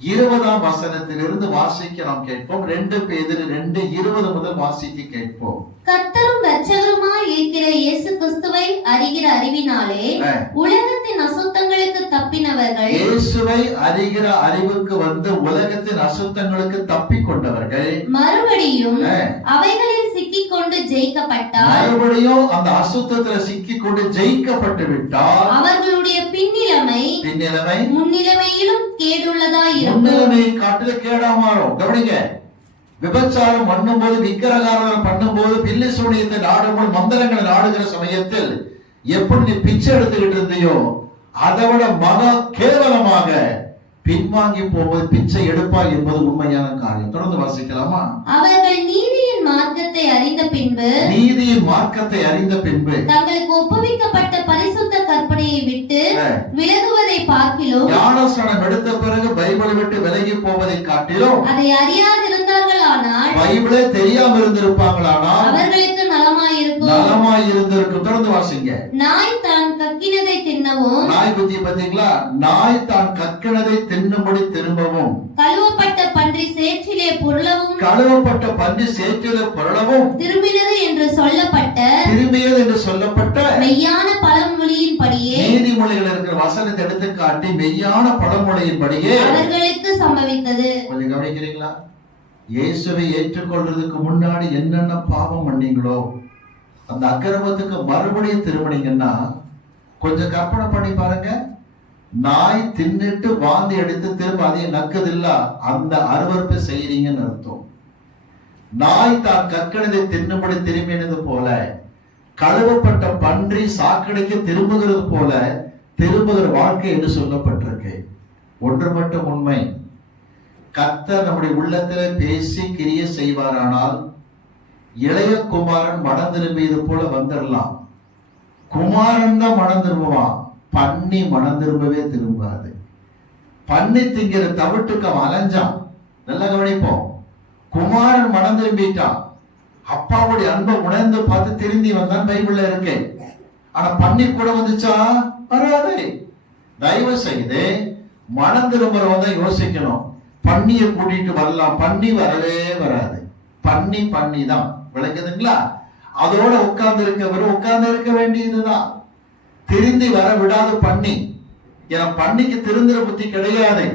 20ஆம் வசனத்திலிருந்து வாசிக்க நாம் கேட்போம். 2 பேதுரு 2:20 முதல் வாசிக்க கேட்போம். கர்த்தரும் இரட்சகருமாய் இருக்கிற இயேசு கிறிஸ்துவை அறிகிற அறிவினாலே உலகத்தின் அசுத்தங்களுக்கு தப்பினவர்கள். இயேசுவை அறிகிற அறிவுக்கு வந்து உலகத்தின் அசுத்தங்களுக்கு தப்பிக்கொண்டவர்கள் மறுபடியும் அவைகளில் சிக்கிக்கொண்டு ஜெயிக்கப்பட்டார். மறுபடியும் அந்த அசுத்தத்துல சிக்கிக்கொண்டு ஜெயிக்கப்பட்டு விட்டார். அவர்களுடைய பின்னிலைமை முன்னிலைமையிலும் கேடுள்ளதாய் இருக்கும். முன்னிலைமையை காட்டில கேடா மாறும். கவனிங்க, விபச்சாரம் பண்ணும்போது, விக்கிரகாரம் பண்ணும்போது, பில்லி சூனியத்தை நாடும்போது, மந்திரங்களை நாடுகிற சமயத்தில் எப்படி நீ பிச்சை எடுத்துக்கிட்டு இருந்தியோ அதை விட மகா கேவலமாக பின்வாங்கி போவது பிச்சை எடுப்பாய் என்பது உண்மையான காரியம். தொடர்ந்து வாசிக்கலாமா? அவர்கள் நீதியின் மார்க்கத்தை அறிந்த பின்பு தங்களுக்கு ஒப்புவிக்கப்பட்ட பரிசுத்த கற்பனையை விட்டு விலகுவதை பார்க்கிலும், ஞானஸ்நானம் எடுத்த பிறகு பைபிளை விட்டு விலகி போவதை காட்டிலும் அதை அறியாதிருந்தார்களானால், பைபிளே தெரியாம இருந்திருப்பாங்களானால் அவர்களுக்கு நலமாயிருக்கும். தொடர்ந்து வாசிங்க. நாய் தான் கக்கினதை தின்னவும். நாய் புத்தி பாத்தீங்களா? நாய் தான் கக்கினதை தின்னும்படி திரும்பவும், கழுவப்பட்ட பன்றி சேற்றிலே புரளவும் திரும்பியது என்று சொல்லப்பட்ட மெய்யான பழமொழியின்படியே, நீதிமொழிகள் இருக்கிற வசனத்தை எடுத்து காட்டி மெய்யான பழமொழியின்படியே அவர்களுக்கு சம்பவித்தது. கொஞ்சம் கவனிக்கிறீங்களா? இயேசுவை ஏற்றுக்கொள்றதுக்கு முன்னாடி என்னென்ன பாவம் பண்ணீங்களோ அந்த அக்கிரமத்துக்கு மறுபடியும் திரும்பினீங்கன்னா கொஞ்சம் கற்பனை பண்ணி பாருங்க. நாய் தின்னுட்டு வாந்தி எடுத்து திரும்ப அதையும் நக்குதில்ல, அந்த அருவருப்பு செய்யறீங்கன்னு அர்த்தம். நாய் தான் கற்கனதை தின்னும்படி திரும்பினது போல, கழுவப்பட்ட பன்றி சாக்கடைக்கு திரும்புகிறது போல திரும்புகிற வாழ்க்கை என்று சொல்லப்பட்டிருக்கு. ஒன்று மட்டும் உண்மை, கர்த்தர் நம்முடைய உள்ளத்தில பேசி கிரிய செய்வாரானால் இளைய குமாரன் மனம் திரும்பியது போல வந்துடலாம். குமாரன் தான் மனம் திரும்புவான், பண்ணி மனம் திரும்பவே திரும்பாது. பண்ணி திங்கிற தவிட்டுக்கு அவன் அலைஞ்சான். நல்லா கவனிப்போம். குமாரன் மனம் திரும்பிட்டான், அப்பாவுடைய அன்பை உணர்ந்து பார்த்து திரும்பி வந்தான் பைபிள்ல இருக்கு. ஆனா பண்ணி கூட வந்துச்சா? வராது. தயவு செய்து மனம் திரும்புறவன் தான் யோசிக்கணும். பண்ணிய கூட்டிட்டு வரலாம், பண்ணி வரவே வராது. பண்ணி தான். விளக்குதுங்களா? அதோட உட்கார்ந்து இருக்க வேண்டியதுதான். திருந்தி வர விடாது பண்ணி. ஏன்னா பன்னிக்கு திருந்துற புத்தி கிடையாது.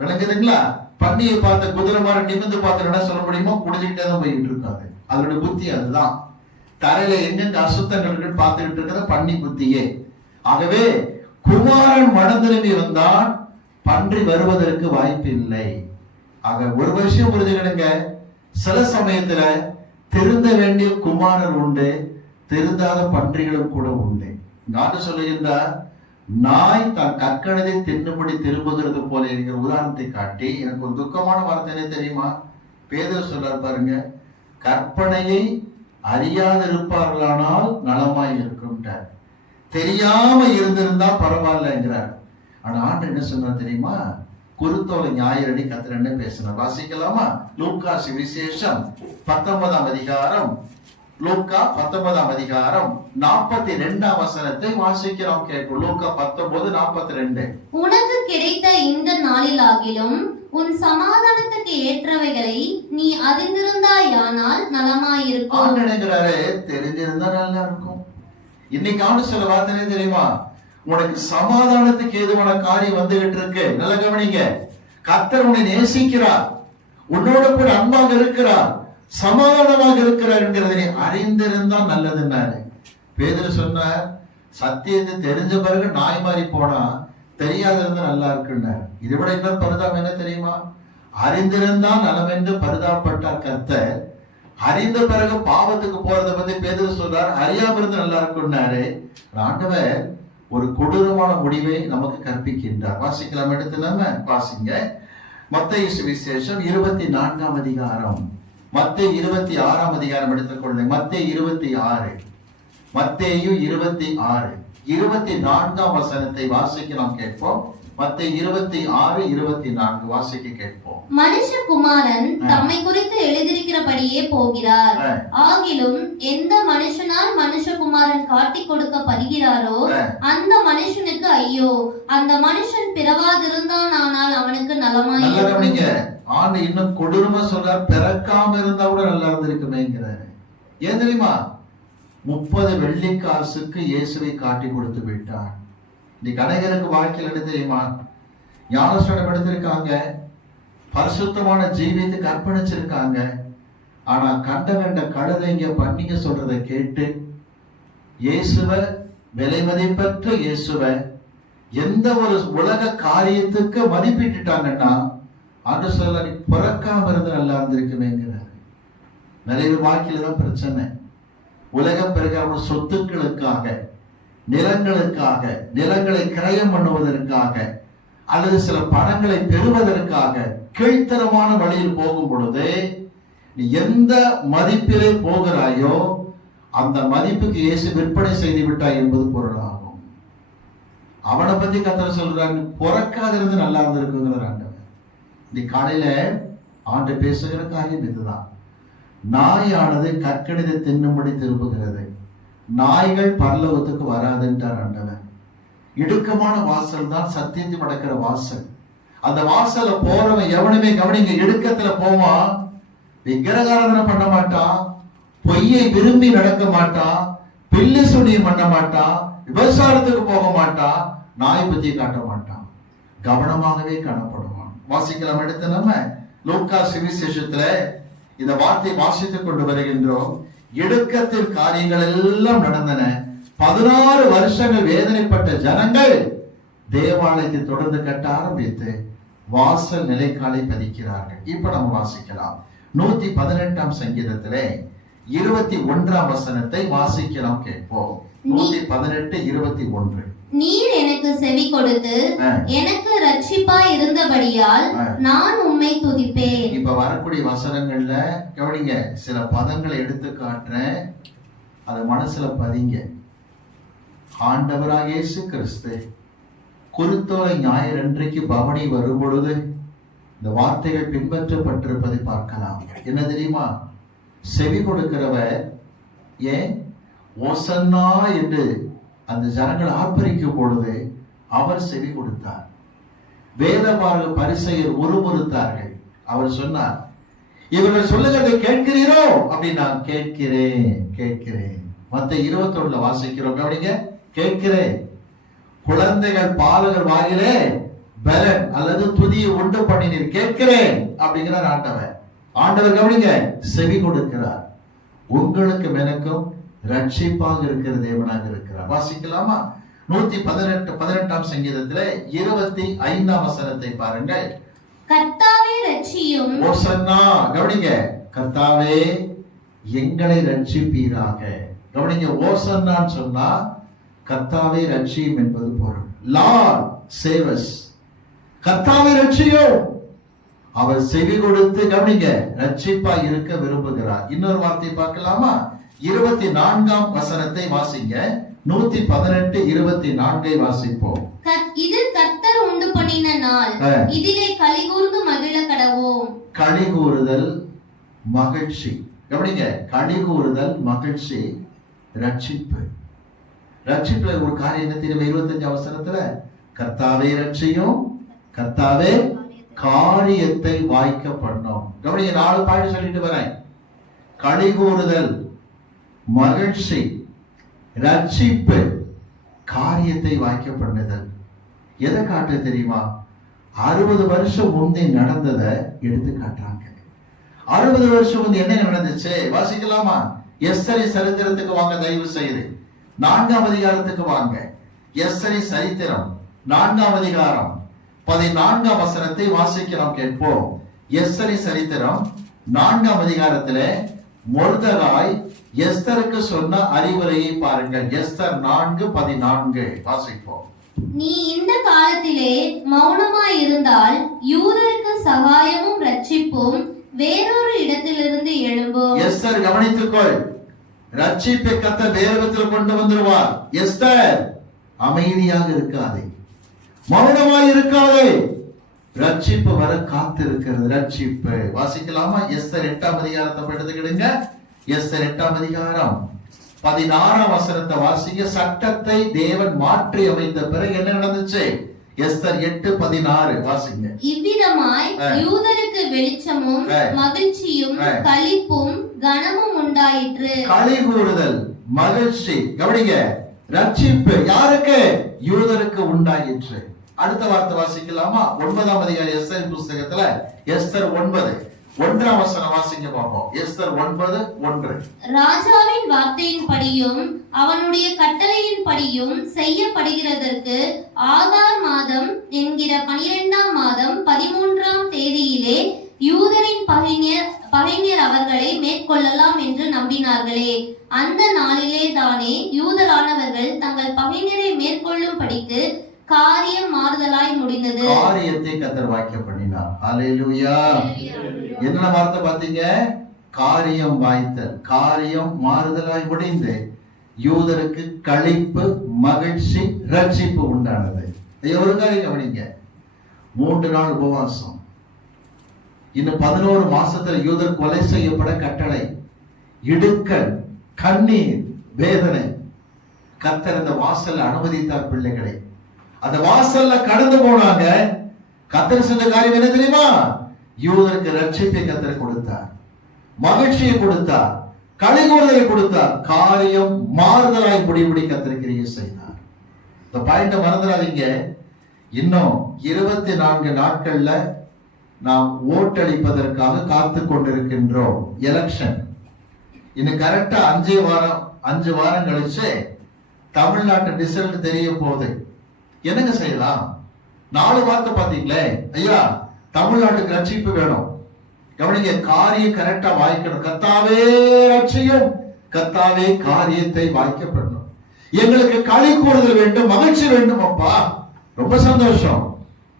விளங்குதுங்களா? பன்னியை பார்த்த குதிரை மாதிரி நிமிந்து பார்த்து என்ன சொல்ல முடியுமோ, குடிச்சுக்கிட்டே தான் போயிட்டு இருக்காது. அதோட புத்தி அதுதான். தரையில எங்கெங்க அசுத்தங்கள் இருக்குன்னு பார்த்துக்கிட்டு இருக்கிறது பன்னி புத்தியே. ஆகவே குமாரன் மனம் திரும்பி வந்தான், பன்றி வருவதற்கு வாய்ப்பு இல்லை. ஆக ஒரு விஷயம் புரிஞ்சுக்கிடுங்க, சில சமயத்துல திருந்த வேண்டிய குமாரன் உண்டு, திருந்தாத பன்றிகளும் கூட உண்டு. நான் சொல்லுகின்றார், நாய் தான் கற்கனதை தின்னுபடி திரும்புகிறது போல இருக்கிற உதாரணத்தை காட்டி எனக்கு ஒரு துக்கமான வார்த்தை தெரியுமா? பேதுரு சொல்றார் பாருங்க, கற்பனையை அறியாதிருப்பார்களானால் நலமாய் இருக்கும்ட்டார். தெரியாம இருந்திருந்தா பரவாயில்லங்கிறார். ஆனா ஆண்டு என்ன சொன்னார் தெரியுமா? குருத்தோலை ஞாயிறடி கத்திரன்னு பேசினார். வாசிக்கலாமா? லூக்கா சுவிசேஷம் 19ஆம் அதிகாரம், லூக்கா 19ஆம் அதிகாரம் 42ஆம் வசனத்தை வாசிக்கிறோம், கேட்போம். லூக்கா 19:42. உனக்கு கிடைத்த இந்த நாளிலாகிலும் உன் சமாதானத்துக்கு ஏற்றவைகளை நீ அறிந்திருந்தாயானால் நலமாயிருக்கும். நினைக்கிறாரு, தெரிஞ்சிருந்தா நல்லா இருக்கும். இன்னைக்கு ஆண்டு சில வார்த்தை தெரியுமா? உனக்கு சமாதானத்துக்கு ஏதுவான காரியம் வந்துகிட்டு இருக்கு. நல்லா கவனிங்க. கர்த்தர் உன்னை நேசிக்கிறார், உன்னோட கூட அன்பாக இருக்கிறார், சமாதானமாக இருக்கிறார் என்கிறதை நீ அறிந்திருந்தா நல்லதுன்னாரு. பேதுரு சொன்னார், சத்தியத்தை தெரிஞ்ச பிறகு நாய் மாதிரி போனா தெரியாத இருந்தா நல்லா இருக்குன்னாரு. இதை விட இன்னொரு பரிதாபம் என்ன தெரியுமா? அறிந்திருந்தா நலம் என்று பரிதாபப்பட்டார் கர்த்தர். அறிந்த பிறகு பாவத்துக்கு போறதை பத்தி பேதுரு சொல்றார், அறியாம இருந்து நல்லா இருக்குன்னாரு. ஆண்டவர் ஒரு கொடூரமான முடிவை நமக்கு கற்பிக்கின்றார். வாசிக்கலாம், எடுத்து நம்ம வாசிங்க. மத்தேயு சுவிசேஷம் 24ஆம் அதிகாரம், மத்தேயு 26ஆம் அதிகாரம் எடுத்துக்கொள்ளுங்க. மத்தேயு 26, மத்தேயு 26 24ஆம் வசனத்தை வாசிக்க நாம் கேட்போம். மத்தேயு 26:24 வாசிக்க கேட்போம். மனுஷகுமாரன் தம்மை குறித்து எழுதியிருக்கிறபடியே போகிறார். ஆகிலும் எந்த மனுஷனால் மனுஷகுமாரன் காட்டிக் கொடுக்கப்படுகிறாரோ அந்த மனுஷனுக்கு ஐயோ, அந்த மனுஷன் பிறவாதிருந்தான் ஆனால் அவனுக்கு நலமாயிருக்கும். ஆண்டு இன்னும் கொடூரமா சொல்றார், பிறக்காம இருந்தா கூட நல்லா இருந்திருக்குமேங்கிறாரு. ஏன் தெரியுமா? 30 வெள்ளிக்காசுக்கு இயேசுவை காட்டி கொடுத்து விட்டார். இன்னைக்கு அநேகருக்கு வாழ்க்கையில் என்ன தெரியுமா? ஞானஸ்நானம் எடுத்திருக்காங்க, பரிசுத்தமான ஜீவியத்துக்கு அர்ப்பணிச்சிருக்காங்க. ஆனா கண்ட கழுதைங்க பண்ணிங்க சொல்றதை கேட்டு இயேசுவ, விலை மதிப்பற்ற இயேசுவ எந்த ஒரு உலக காரியத்துக்கு மதிப்பிட்டுட்டாங்கன்னா அன்று சொல்ல, நீ பிறக்காம இருந்து நல்லா இருந்திருக்குமேங்கிறாரு. நிறைய வாழ்க்கையில தான் பிரச்சனை. உலகம் பெருகிற சொத்துக்களுக்காக, நிலங்களுக்காக, நிலங்களை கிரயம் பண்ணுவதற்காக, அல்லது சில பணங்களை பெறுவதற்காக கீழ்த்தரமான வழியில் போகும் பொழுது நீ எந்த மதிப்பிலே போகிறாயோ அந்த மதிப்புக்கு இயேசு விற்பனை செய்து விட்டாய் என்பது பொருளாகும். அவனை பத்தி கர்த்தர் சொல்றாங்க, பிறக்காதிருந்து நல்லா இருந்திருக்குங்கிற ஆண்டவர். இந்த காலையில ஆண்டு பேசுகிற காரியம் இதுதான். நாயானது கற்கடிதை தின்னும்படி திரும்புகிறது, நாய்கள் பரலோகத்துக்கு வராதுன்றார் ஆண்டவர். இடுக்கமான வாசல் தான் சத்தியத்தை அடக்கிற வாசல். அந்த வாசல்ல போறவன் எவனுமே கவனிங்க, இடுக்கத்துல போவான், விக்கிரகாராதனை பண்ண மாட்டான், பொய்யை விரும்பி நடக்க மாட்டான், பில்லு சுனியம் பண்ண மாட்டான், விபச்சாரத்துக்கு போக மாட்டான், நாய் புத்தி காட்ட மாட்டான், கவனமாகவே காணப்படுவான். வாசிக்கலாம், எடுத்து நம்ம லூக்கா சுவிசேஷத்துல இந்த வார்த்தை வாசித்துக் கொண்டு வருகின்றோம். இடுக்கத்தில் காரியங்கள் எல்லாம் நடந்தன. 16 வருஷங்கள் வேதனைப்பட்ட ஜனங்கள் தேவாலயத்தை தொடர்ந்து கட்ட ஆரம்பித்து வாசல் நிலைக்காலை பதிக்கிறார்கள். இப்ப நம்ம வாசிக்கலாம். 118ஆம் சங்கீதத்திலே 21ஆம் வசனத்தை வாசிக்கலாம், கேட்போம். 118:21. நீர் எனக்கு செவி கொடுத்து எனக்கு ரட்சிப்பாய் இருந்தபடியால் நான் உம்மை துதிப்பேன். இப்ப வரக்கூடிய வசனங்கள்ல கவனிங்க, சில பதங்களை எடுத்து காட்டுறேன், அத மனசுல பதிங்க. ஆண்டவராக இயேசு கிறிஸ்து குருத்தோலை ஞாயிறு அன்றைக்கு பவனி வரும் பொழுது இந்த வார்த்தைகள் பின்பற்றப்பட்டிருப்பதை பார்க்கலாம். என்ன தெரியுமா? செவி கொடுக்கிறவர் ஏன் ஓசன்னா என்று அந்த ஜனங்கள் ஆர்ப்பரிக்கும் பொழுது அவர் செவி கொடுத்தார். வேதபாரக பரிசேயர் உருமுறுத்தார்கள். அவர் சொன்னார், இவர்கள் சொல்லுகிறதை கேட்கிறீரோ? அப்படி நான் கேட்கிறேன் கேட்கிறேன். மத்த 21 வாசிக்கிறோம், கவனிங்க, கேட்கிறேன். குழந்தைகள் பாலகர் வாயிலே பலன் அல்லது துதியை உண்டு பண்ணினீர் கேட்கிறேன் அப்படிங்கிறார் ஆண்டவர். ஆண்டவர் கவனிங்க, செவி கொடுக்கிறார். உங்களுக்கும் எனக்கும் ரட்சிப்பாக இருக்கிற தேவனாக இருக்கிறார். வாசிக்கலாமா? 118 சங்கீதத்துல 25 வசனத்தை பாருங்கள். கர்த்தாவே ரட்சியும். ஓசன்னா, கவனிங்க, கர்த்தாவே எங்களை ரட்சிப்பீராக. கவனிங்க, ஓசன்னான்னு சொன்னா கர்த்தாவே ரட்சியும் என்பது பொருள். Lord save us. கர்த்தாவே ரட்சியும். அவர் செவி கொடுத்து கவனிங்க ரட்சிப்பா இருக்க விரும்புகிறார். இன்னொரு வார்த்தை பார்க்கலாமா? 24 வசனத்தை வாசிங்க. 118 24 வாசிப்போம். இது கர்த்தர் உண்டு பண்ணின நாள், இதிலே களிகூர்ந்து மகிழ கடவோம். களிகூறுதல் மகிழ்ச்சி. கவனிங்க, களிகூறுதல் மகிழ்ச்சி, ரட்சிப்பு. ரட்சிப்புல ஒரு காரியம் என்ன தெரியுமா? 25 வசனத்துல கர்த்தாவே ரட்சியும், கர்த்தாவே காரியத்தை வாய்க்க பண்ணோம். கவனிங்க, 4 பாயிண்ட் சொல்லிட்டு வரேன். களிகூறுதல் மகிழ்ச்சி, ரட்சிப்பு, காரியத்தை வாய்க்க பண்ணுதல். எதை காட்ட தெரியுமா? 60 வருஷம் முந்தி நடந்ததை எடுத்து காட்டுறாங்க. 60 வருஷம் முந்தி என்ன நடந்துச்சு வாசிக்கலாமா? எஸ்தரி சரித்திரத்துக்கு வாங்க, தயவு செய்து 4ஆம் அதிகாரத்துக்கு வாங்க. எஸ்தரி சரித்திரம் 4ஆம் அதிகாரம் 14ஆம் வசனத்தை வாசிக்கிறோம், கேட்போம். எஸ்தரி சரித்திரம் 4ஆம் அதிகாரத்திலே மொர்தெகாய் எஸ்தருக்கு சொன்ன அறிவுரையை பாருங்கள். எஸ்தர் 4:14 வாசிப்போம். நீ இந்த காலத்திலே மௌனமாய் இருந்தால் யூதருக்கு சகாயமும் ரட்சிப்பும் வேறொரு இடத்திலிருந்து எழும்பும். எஸ்தர் கவனித்துக்கொள், ரட்சிப்பை கர்த்தர் வேறு இடத்தில் கொண்டு வந்துருவார். எஸ்தர் அமைதியாக இருக்காதே, மௌனமாய் இருக்காதே, ரட்சிப்பு வர காத்திருக்கிறது. ரட்சிப்பு வாசிக்கலாமா? எஸ்தர் 8ஆம் அதிகாரத்தை எடுத்துக்கிடுங்க. எஸ்தர் 8ஆம் அதிகாரம் 16ஆம் வசனத்தை வாசிங்க. சட்டத்தை தேவன் மாற்றி அமைத்த பிறகு என்ன நடந்துச்சு? எஸ்தர் 8:16 வாசிங்க. இவ்விதமாய் யூதருக்கு வெளிச்சமும் மகிழ்ச்சியும் களிப்பும் கனமும் உண்டாயிற்று. களி கூறுதல் மகிழ்ச்சி, கவனிங்க, ரட்சிப்பு யாருக்கு? யூதருக்கு உண்டாயிற்று. அடுத்த வார்த்தை வாசிக்கலாமா? 9ஆம் அதிகாரம் எஸ்தர் புஸ்தகத்துல எஸ்தர் 9:1 வசனம் வாசிங்க பாப்போம். எஸ்தர் 9:1. ராஜாவின் வார்த்தையின் படியும் அவனுடைய கட்டளையின் படியும் செய்யப்படுகிறதற்கு ஆதார் மாதம் என்கிற 12ஆம் மாதம் 13ஆம் தேதியிலே யூதரின் பகைஞர் அவர்களை மேற்கொள்ளலாம் என்று நம்பினார்களே. அந்த நாளிலே தானே யூதரானவர்கள் தங்கள் பகைஞரை மேற்கொள்ளும் படிக்கு காரியம் மாறுதலாய் முடிந்தது. காரியத்தை கர்த்தர் வாய்க்க பண்ணினார். ஹல்லேலூயா. என்ன வார்த்தை பாத்தீங்க? காரியம் வாய்த்தல், காரியம் மாறுதலாய் முடிந்து யூதருக்கு களிப்பு, மகிழ்ச்சி, ரட்சிப்பு உண்டானது. ஒரு காரியம் கவனிங்க, 3 நாள் உபவாசம். இன்னும் 11 மாசத்துல யூதர் கொலை செய்யப்பட கட்டளை, இடுக்கல், கண்ணீர், வேதனை. கர்த்தர் அந்த வாசல்ல அனுமதித்தார் பிள்ளைகளை. அந்த வாசல்ல கடந்து போனாங்க. கர்த்தர் செஞ்ச காரியம் என்ன தெரியுமா? யூதருக்கு ரட்சிப்பை கர்த்தர் கொடுத்தார், மகிழ்ச்சியை கொடுத்தார், களிகூறுதலை கொடுத்தார். காரியம் மாறுதலாய் முடிவுடி கர்த்தர் கிரியை செய்தார். இந்த பாயிண்ட மறந்துடாதீங்க. இன்னும் 24 நாட்கள்ல நாம் ஓட்டளிப்பதற்காக காத்து கொண்டிருக்கின்றோம். எலெக்ஷன் இன்னும் கரெக்டா 5 வாரம் கழிச்சு தமிழ்நாட்டு ரிசல்ட் தெரிய போகுது. என்னங்க செய்யலாம்? 4 வார்த்தை பாத்தீங்களே. ஐயா, தமிழ்நாட்டுக்கு ரட்சிப்பு வேணும். கவனிங்க, காரியம் கரெக்டா வாய்க்கணும். கர்த்தாவே ரட்சியும், கர்த்தாவே காரியத்தை வாய்க்கப்படணும். எங்களுக்கு களி கூறுதல் வேண்டும், மகிழ்ச்சி வேண்டும். அப்பா ரொம்ப சந்தோஷம்.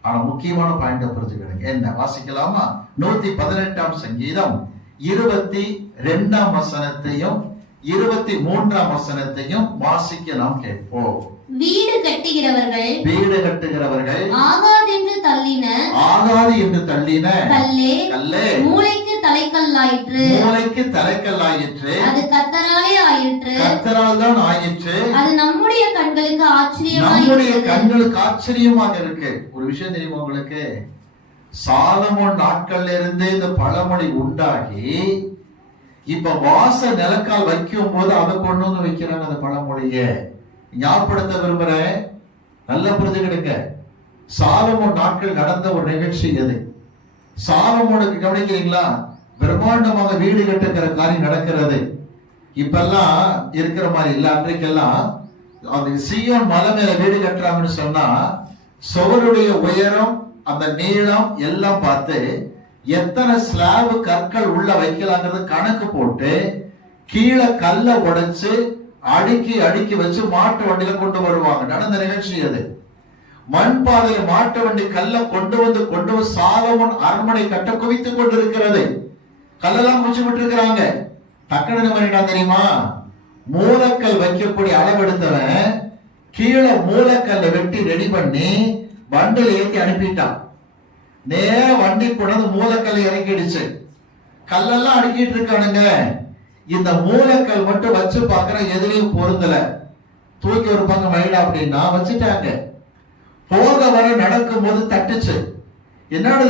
ஆனா முக்கியமான பாயிண்ட புரிஞ்சுக்கணும். என்ன வாசிக்கலாமா? 118ஆம் சங்கீதம் 22ஆம் வசனத்தையும் 23ஆம் வசனத்தையும் வாசிக்க நாம் கேட்போம். வீடு கட்டுகிறவர்கள் ஆகாது என்று தள்ளின கல்லே மூளைக்கு தலைக்கல்லாயிற்று. அது கர்த்தராலே ஆயிற்று. கர்த்தரால் தான் ஆயிற்று. அது நம்முடைய கண்களுக்கு ஆச்சரியமாக இருக்கு. ஒரு விஷயம் தெரியுமா உங்களுக்கு? சாலமோன் நாட்கள்ல இருந்தே இந்த பழமொழி உண்டாகி இப்ப வாச நிலக்கால் வைக்கும் போது அதை கொண்டு வந்து வைக்கிறாங்க. அந்த பழமொழிய ஞாபகப்படுத்த விரும்புறேன். நல்லா புரிஞ்சுக்கிடுங்க. சாலமோன் நாட்கள் நடந்த ஒரு நிகழ்ச்சி எது? சாலமோனுக்கு கவனிக்கிறீங்களா, பிரம்மாண்டமாக வீடு கட்டுகிற காரியம் நடக்கிறது. இப்பெல்லாம் இருக்கிற மாதிரி இல்ல. அன்றைக்கெல்லாம் அந்த சீயோன் மலை மேல வீடு கட்டுறாங்கன்னு சொன்னா சுவருடைய உயரம், அந்த நீளம் எல்லாம் பார்த்து எத்தனை ஸ்லாப் கற்கள் உள்ள வைக்கலாங்கிறது கணக்கு போட்டு கீழே கல்லை உடைச்சு அடுக்கி அடுக்கி வச்சு மாட்டு வண்டியில கொண்டு வருவாங்க. நடந்த நிகழ்ச்சி அது. மண் பாதையில மாட்டு வண்டி கல்லை கொண்டு வந்து சாலமோன் அரண்மனை கட்ட குவித்துக் கொண்டிருக்கிறது. கல்லெல்லாம் முடிச்சு விட்டு இருக்கிறாங்க. டக்குனு பண்ணினா தெரியுமா, மூலக்கல் வைக்கக்கூடிய அளவெடுத்தவன் கீழே மூலக்கல்லை வெட்டி ரெடி பண்ணி வண்டியில ஏற்றி அனுப்பிட்டான். நேர வண்டி கொண்டு மூலக்கல்லை இறக்கிடுச்சு. கல்லெல்லாம் அடுக்கிட்டு இருக்கானுங்க. இந்த மூலக்கல் மட்டும் வச்சு பாக்குற எதுலயும் பொருந்தல. தூக்கி ஒரு பக்கம் வைடா அப்படின்னா வச்சுட்டாங்க. போக வர நடக்கும் போது தட்டுச்சு. என்னோட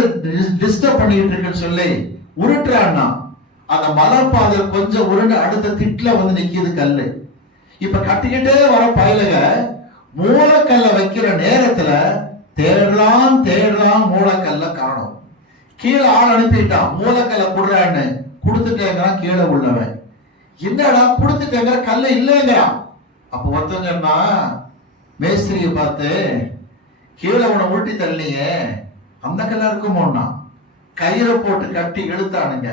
டிஸ்டர்ப் பண்ணிட்டு இருக்குன்னு சொல்லி உருட்டுறான்னா அந்த மலர்பாதை கொஞ்சம் உருண்டு அடுத்த திட்டுல வந்து நிக்கிது கல்லு. இப்ப கட்டிக்கிட்டே வர பயலுக மூலக்கல்ல வைக்கிற நேரத்துல தேடுறான் மூலக்கல்ல காணும். கீழே ஆள் அனுப்பிட்டான். மூலக்கல்ல குடுறான்னு கொடுத்துட்டேங்கிறான். கீழே உள்ளவன் என்னடா கொடுத்துட்டேங்கிற கல்ல இல்லைங்கிறான். அப்ப ஒருத்தங்கன்னா மேஸ்திரியை பார்த்து, கீழே உன உருட்டி தள்ளியே அந்த கல்லா இருக்குமோன்னா கயிறை போட்டு கட்டி இழுத்தானுங்க.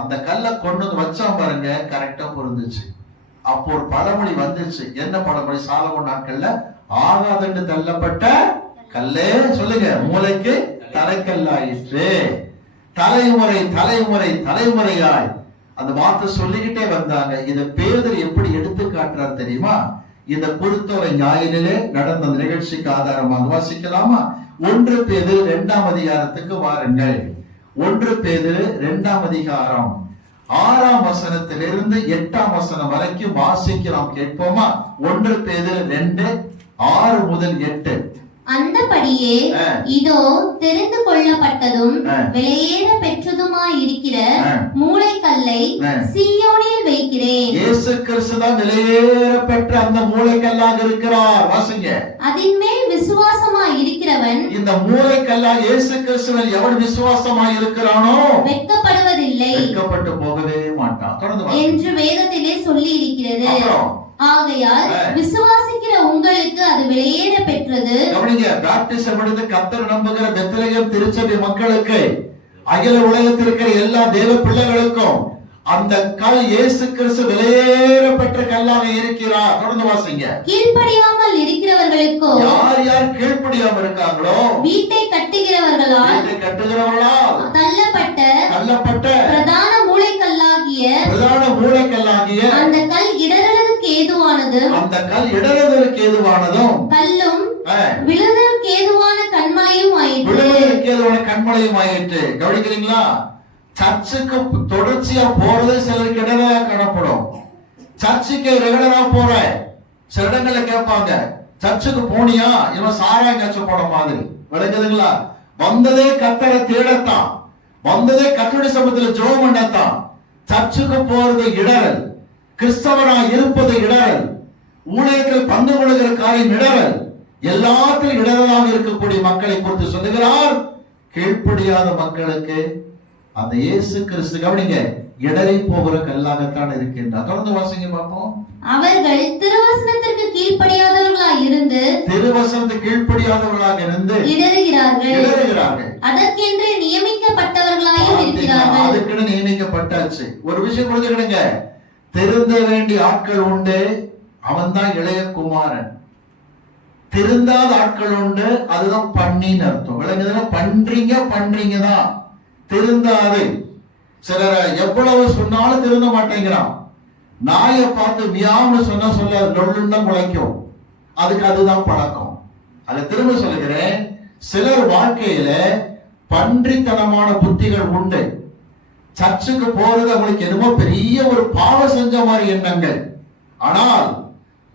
அந்த கல்லை கொண்டு வந்து வச்சான் பாருங்க, கரெக்டா பொருந்துச்சு. அப்போ ஒரு பழமொழி வந்துச்சு. என்ன பழமொழி? சாலமோன் நாட்கள்ல ஆகாதென்று தள்ளப்பட்ட கல்லே சொல்லுங்க மூளைக்கு தலைக்கல்லாயிற்று. தலைமுறை தலைமுறை தலைமுறையாய் அந்த வார்த்தை சொல்லிக்கிட்டே வந்தாங்க. இத பேதுரு எப்படி எடுத்து காட்டுறார் தெரியுமா? இந்த குருத்தோலை ஞாயிறிலே நடந்த நிகழ்ச்சிக்கு ஆதாரமாக வாசிக்கலாமா? 1 பேதுரு 2ஆம் அதிகாரத்துக்கு வாருங்கள். 1 பேதுரு 2ஆம் அதிகாரம் 6ஆம் வசனத்திலிருந்து 8ஆம் வசனம் வரைக்கும் வாசிக்கலாம், கேட்போமா? 1 பேதுரு 2 6 முதல் 8. அந்தபடியே இதோ தெரிந்து கொள்ளப்பட்டதும் வெளியேற பெற்றதுமாயிருக்கிற மூளைக்கல்லை சீயோனில் வைக்கிறேன். இயேசு கிறிஸ்து தான் வெளியேற பெற்ற அந்த மூளைக்கல்லாக இருக்கிறார். வாசிங்க. அதின் மேல் விசுவாசமாய் இருக்கிறவன், இந்த மூளைக்கல்லாக இயேசு கிறிஸ்துவில் எவன் விசுவாசமாய் இருக்கிறானோ வெட்கப்படுவதில்லை, வெட்கப்பட்டு போகவே மாட்டான். தொடர்ந்து என்று வேதத்திலே சொல்லி இருக்கிறது. ஆகையால் விசுவாசிக்கிற உங்களுக்கு அது வெளியேற பெற்றது. கவனிங்க, பாப்டிசம் எடுத்து கர்த்தர் நம்புகிற பெத்லகேம் திருச்சபை மக்களுக்கு, அகில உலகத்தில் இருக்கிற எல்லா தேவ பிள்ளைகளுக்கும் அந்த கல் இயேசு கிறிஸ்து வெளியேற பெற்ற கல்லாக இருக்கிறார். தொடர்ந்து வாசிங்க. கீழ்ப்படியாமல் இருக்கிறவர்களுக்கோ, யார் யார் கீழ்ப்படியாமல் இருக்காங்களோ, வீட்டை கட்டுகிறவர்களால் தள்ளப்பட்ட பிரதான மூளைக்கல்லாகிய அந்த கல் இடறலுக்கு ஏதுவானதும் கல்லும் விழுதலுக்கு ஏதுவான கண்மலையும் ஆயிற்று. கவனிக்கிறீங்களா? சர்ச்சுக்கு தொடர்ச்சியா போறது சிலருக்கு இடரா காணப்படும். சர்ச்சுக்கு ரெகுலரா போற சில இடங்கள்ல கேட்பாங்க, சர்ச்சுக்கு போனியா? இவன் சாராயம் கட்சி போட மாதிரி. விளங்குதுங்களா? வந்ததே கர்த்தரை தேடத்தான், வந்ததே கர்த்தருடைய சமூகத்துல ஜெபம் பண்ணத்தான். சர்ச்சுக்கு போறது இடரல், கிறிஸ்தவரா இருப்பது இடரல், ஊழியத்தில் பங்கு கொள்கிற காரியம் இடரல், எல்லாத்திலும் இடரலாக இருக்கக்கூடிய மக்களை குறித்து சொல்லுகிறார். கீழ்ப்படியாத மக்களுக்கு அந்த இயேசு கிறிஸ்து, கவனிங்க, இடரை போகிற கல்லாகத்தான் இருக்கின்றார். தொடர்ந்து வாசிங்க பார்ப்போம். அவர்கள் திருவசனத்திற்கு கீழ்ப்படியாதவர்களாக இருந்து இடறுகிறார்கள். அதற்கென்று நியமிக்கப்பட்டவர்களாயும் இருக்கிறார்கள். அதுக்கு நியமிக்கப்பட்டாச்சு. ஒரு விஷயம் புரிஞ்சுக்கிடுங்க, திருந்த வேண்டிய ஆட்கள் உண்டு, அவன் தான் இளைய குமாரன். திருந்தாத ஆட்கள் உண்டு, அதுதான் பண்ணின்னு அர்த்தம். விளங்குதுன்னா பண்றீங்க தான் திருந்தாது. சிலரை எவ்வளவு சொன்னாலும் திருந்த மாட்டேங்கிறான். நாயை பார்த்து மியாவுன்னு சொன்னா சொல்ல நொல்லுன்னு குலைக்கும். அதுக்கு அதுதான் பழக்கம். அதை திரும்ப சொல்லுகிறேன், சிலர் வாழ்க்கையில பன்றித்தனமான புத்திகள் உண்டு. சர்ச்சுக்கு போறது அவங்களுக்கு என்னமோ பெரிய ஒரு பாவம் செஞ்ச மாதிரி எண்ணங்கள். ஆனால்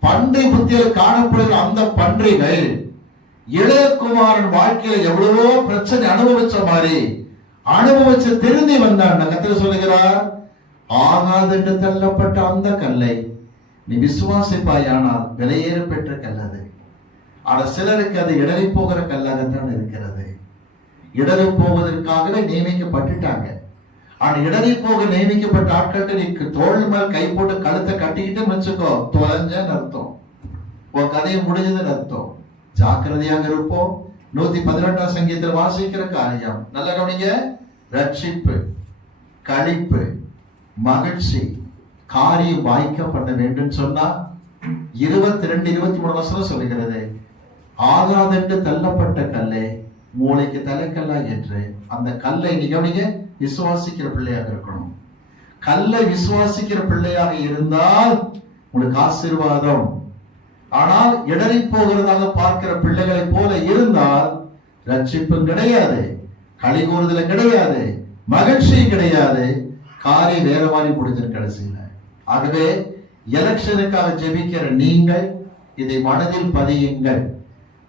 பன்றி புத்தியில் காணப்படுகிற அந்த பன்றிகள் இளையகுமாரன் வாழ்க்கையில எவ்வளவோ பிரச்சனை அனுபவிச்ச மாதிரி அனுபவிச்சு திருந்தி வந்தான். கர்த்தர் சொல்லுகிறார், ஆகாதென்று தள்ளப்பட்ட அந்த கல்லை நீ விசுவாசிப்பாயானால் வெளியேற பெற்ற கல்லது. ஆனா சிலருக்கு அது இடறி போகிற கல்லாகத்தான் இருக்கிறது. இடறி போவதற்காகவே நியமிக்கப்பட்டுட்டாங்க. ஆனா இடறி போக நியமிக்கப்பட்ட ஆட்கள்கிட்ட நீ தோள் மேல் கை போட்டு கழுத்தை கட்டிக்கிட்டு வச்சுக்கோ, தொலைஞ்சன்னு அர்த்தம், உன் கதையை முடிஞ்சதுன்னு அர்த்தம். ஜாக்கிரதையாக இருப்போம். 118ஆம் சங்கீதத்தில் வாசிக்கிற காரியம் நல்ல கவனிங்க. ரட்சிப்பு, களிப்பு, மகிழ்ச்சி, காரியம் வாய்க்கப்பட வேண்டும் சொன்னா 22, 23 வசனம் சொல்லுகிறது. ஆகாதென்று தள்ளப்பட்ட கல்லே மூளைக்கு தலைக்கல்லா என்று. அந்த கல்லை நீங்க விசுவாசிக்கிற பிள்ளையாக இருக்கணும். கல்லை விசுவாசிக்கிற பிள்ளையாக இருந்தால் உங்களுக்கு ஆசீர்வாதம். ஆனால் இடறி போகிறதாக பார்க்கிற பிள்ளைகளை போல இருந்தால் ரட்சிப்பும் கிடையாது, களி கூறுதலும் கிடையாது, மகிழ்ச்சியும் கிடையாது, காரியம் வேற மாதிரி முடிஞ்சிரு கடைசியில. ஆகவே எலெக்ஷனுக்காக ஜெபிக்கிற நீங்கள் இதை மனதில் பதியுங்கள்.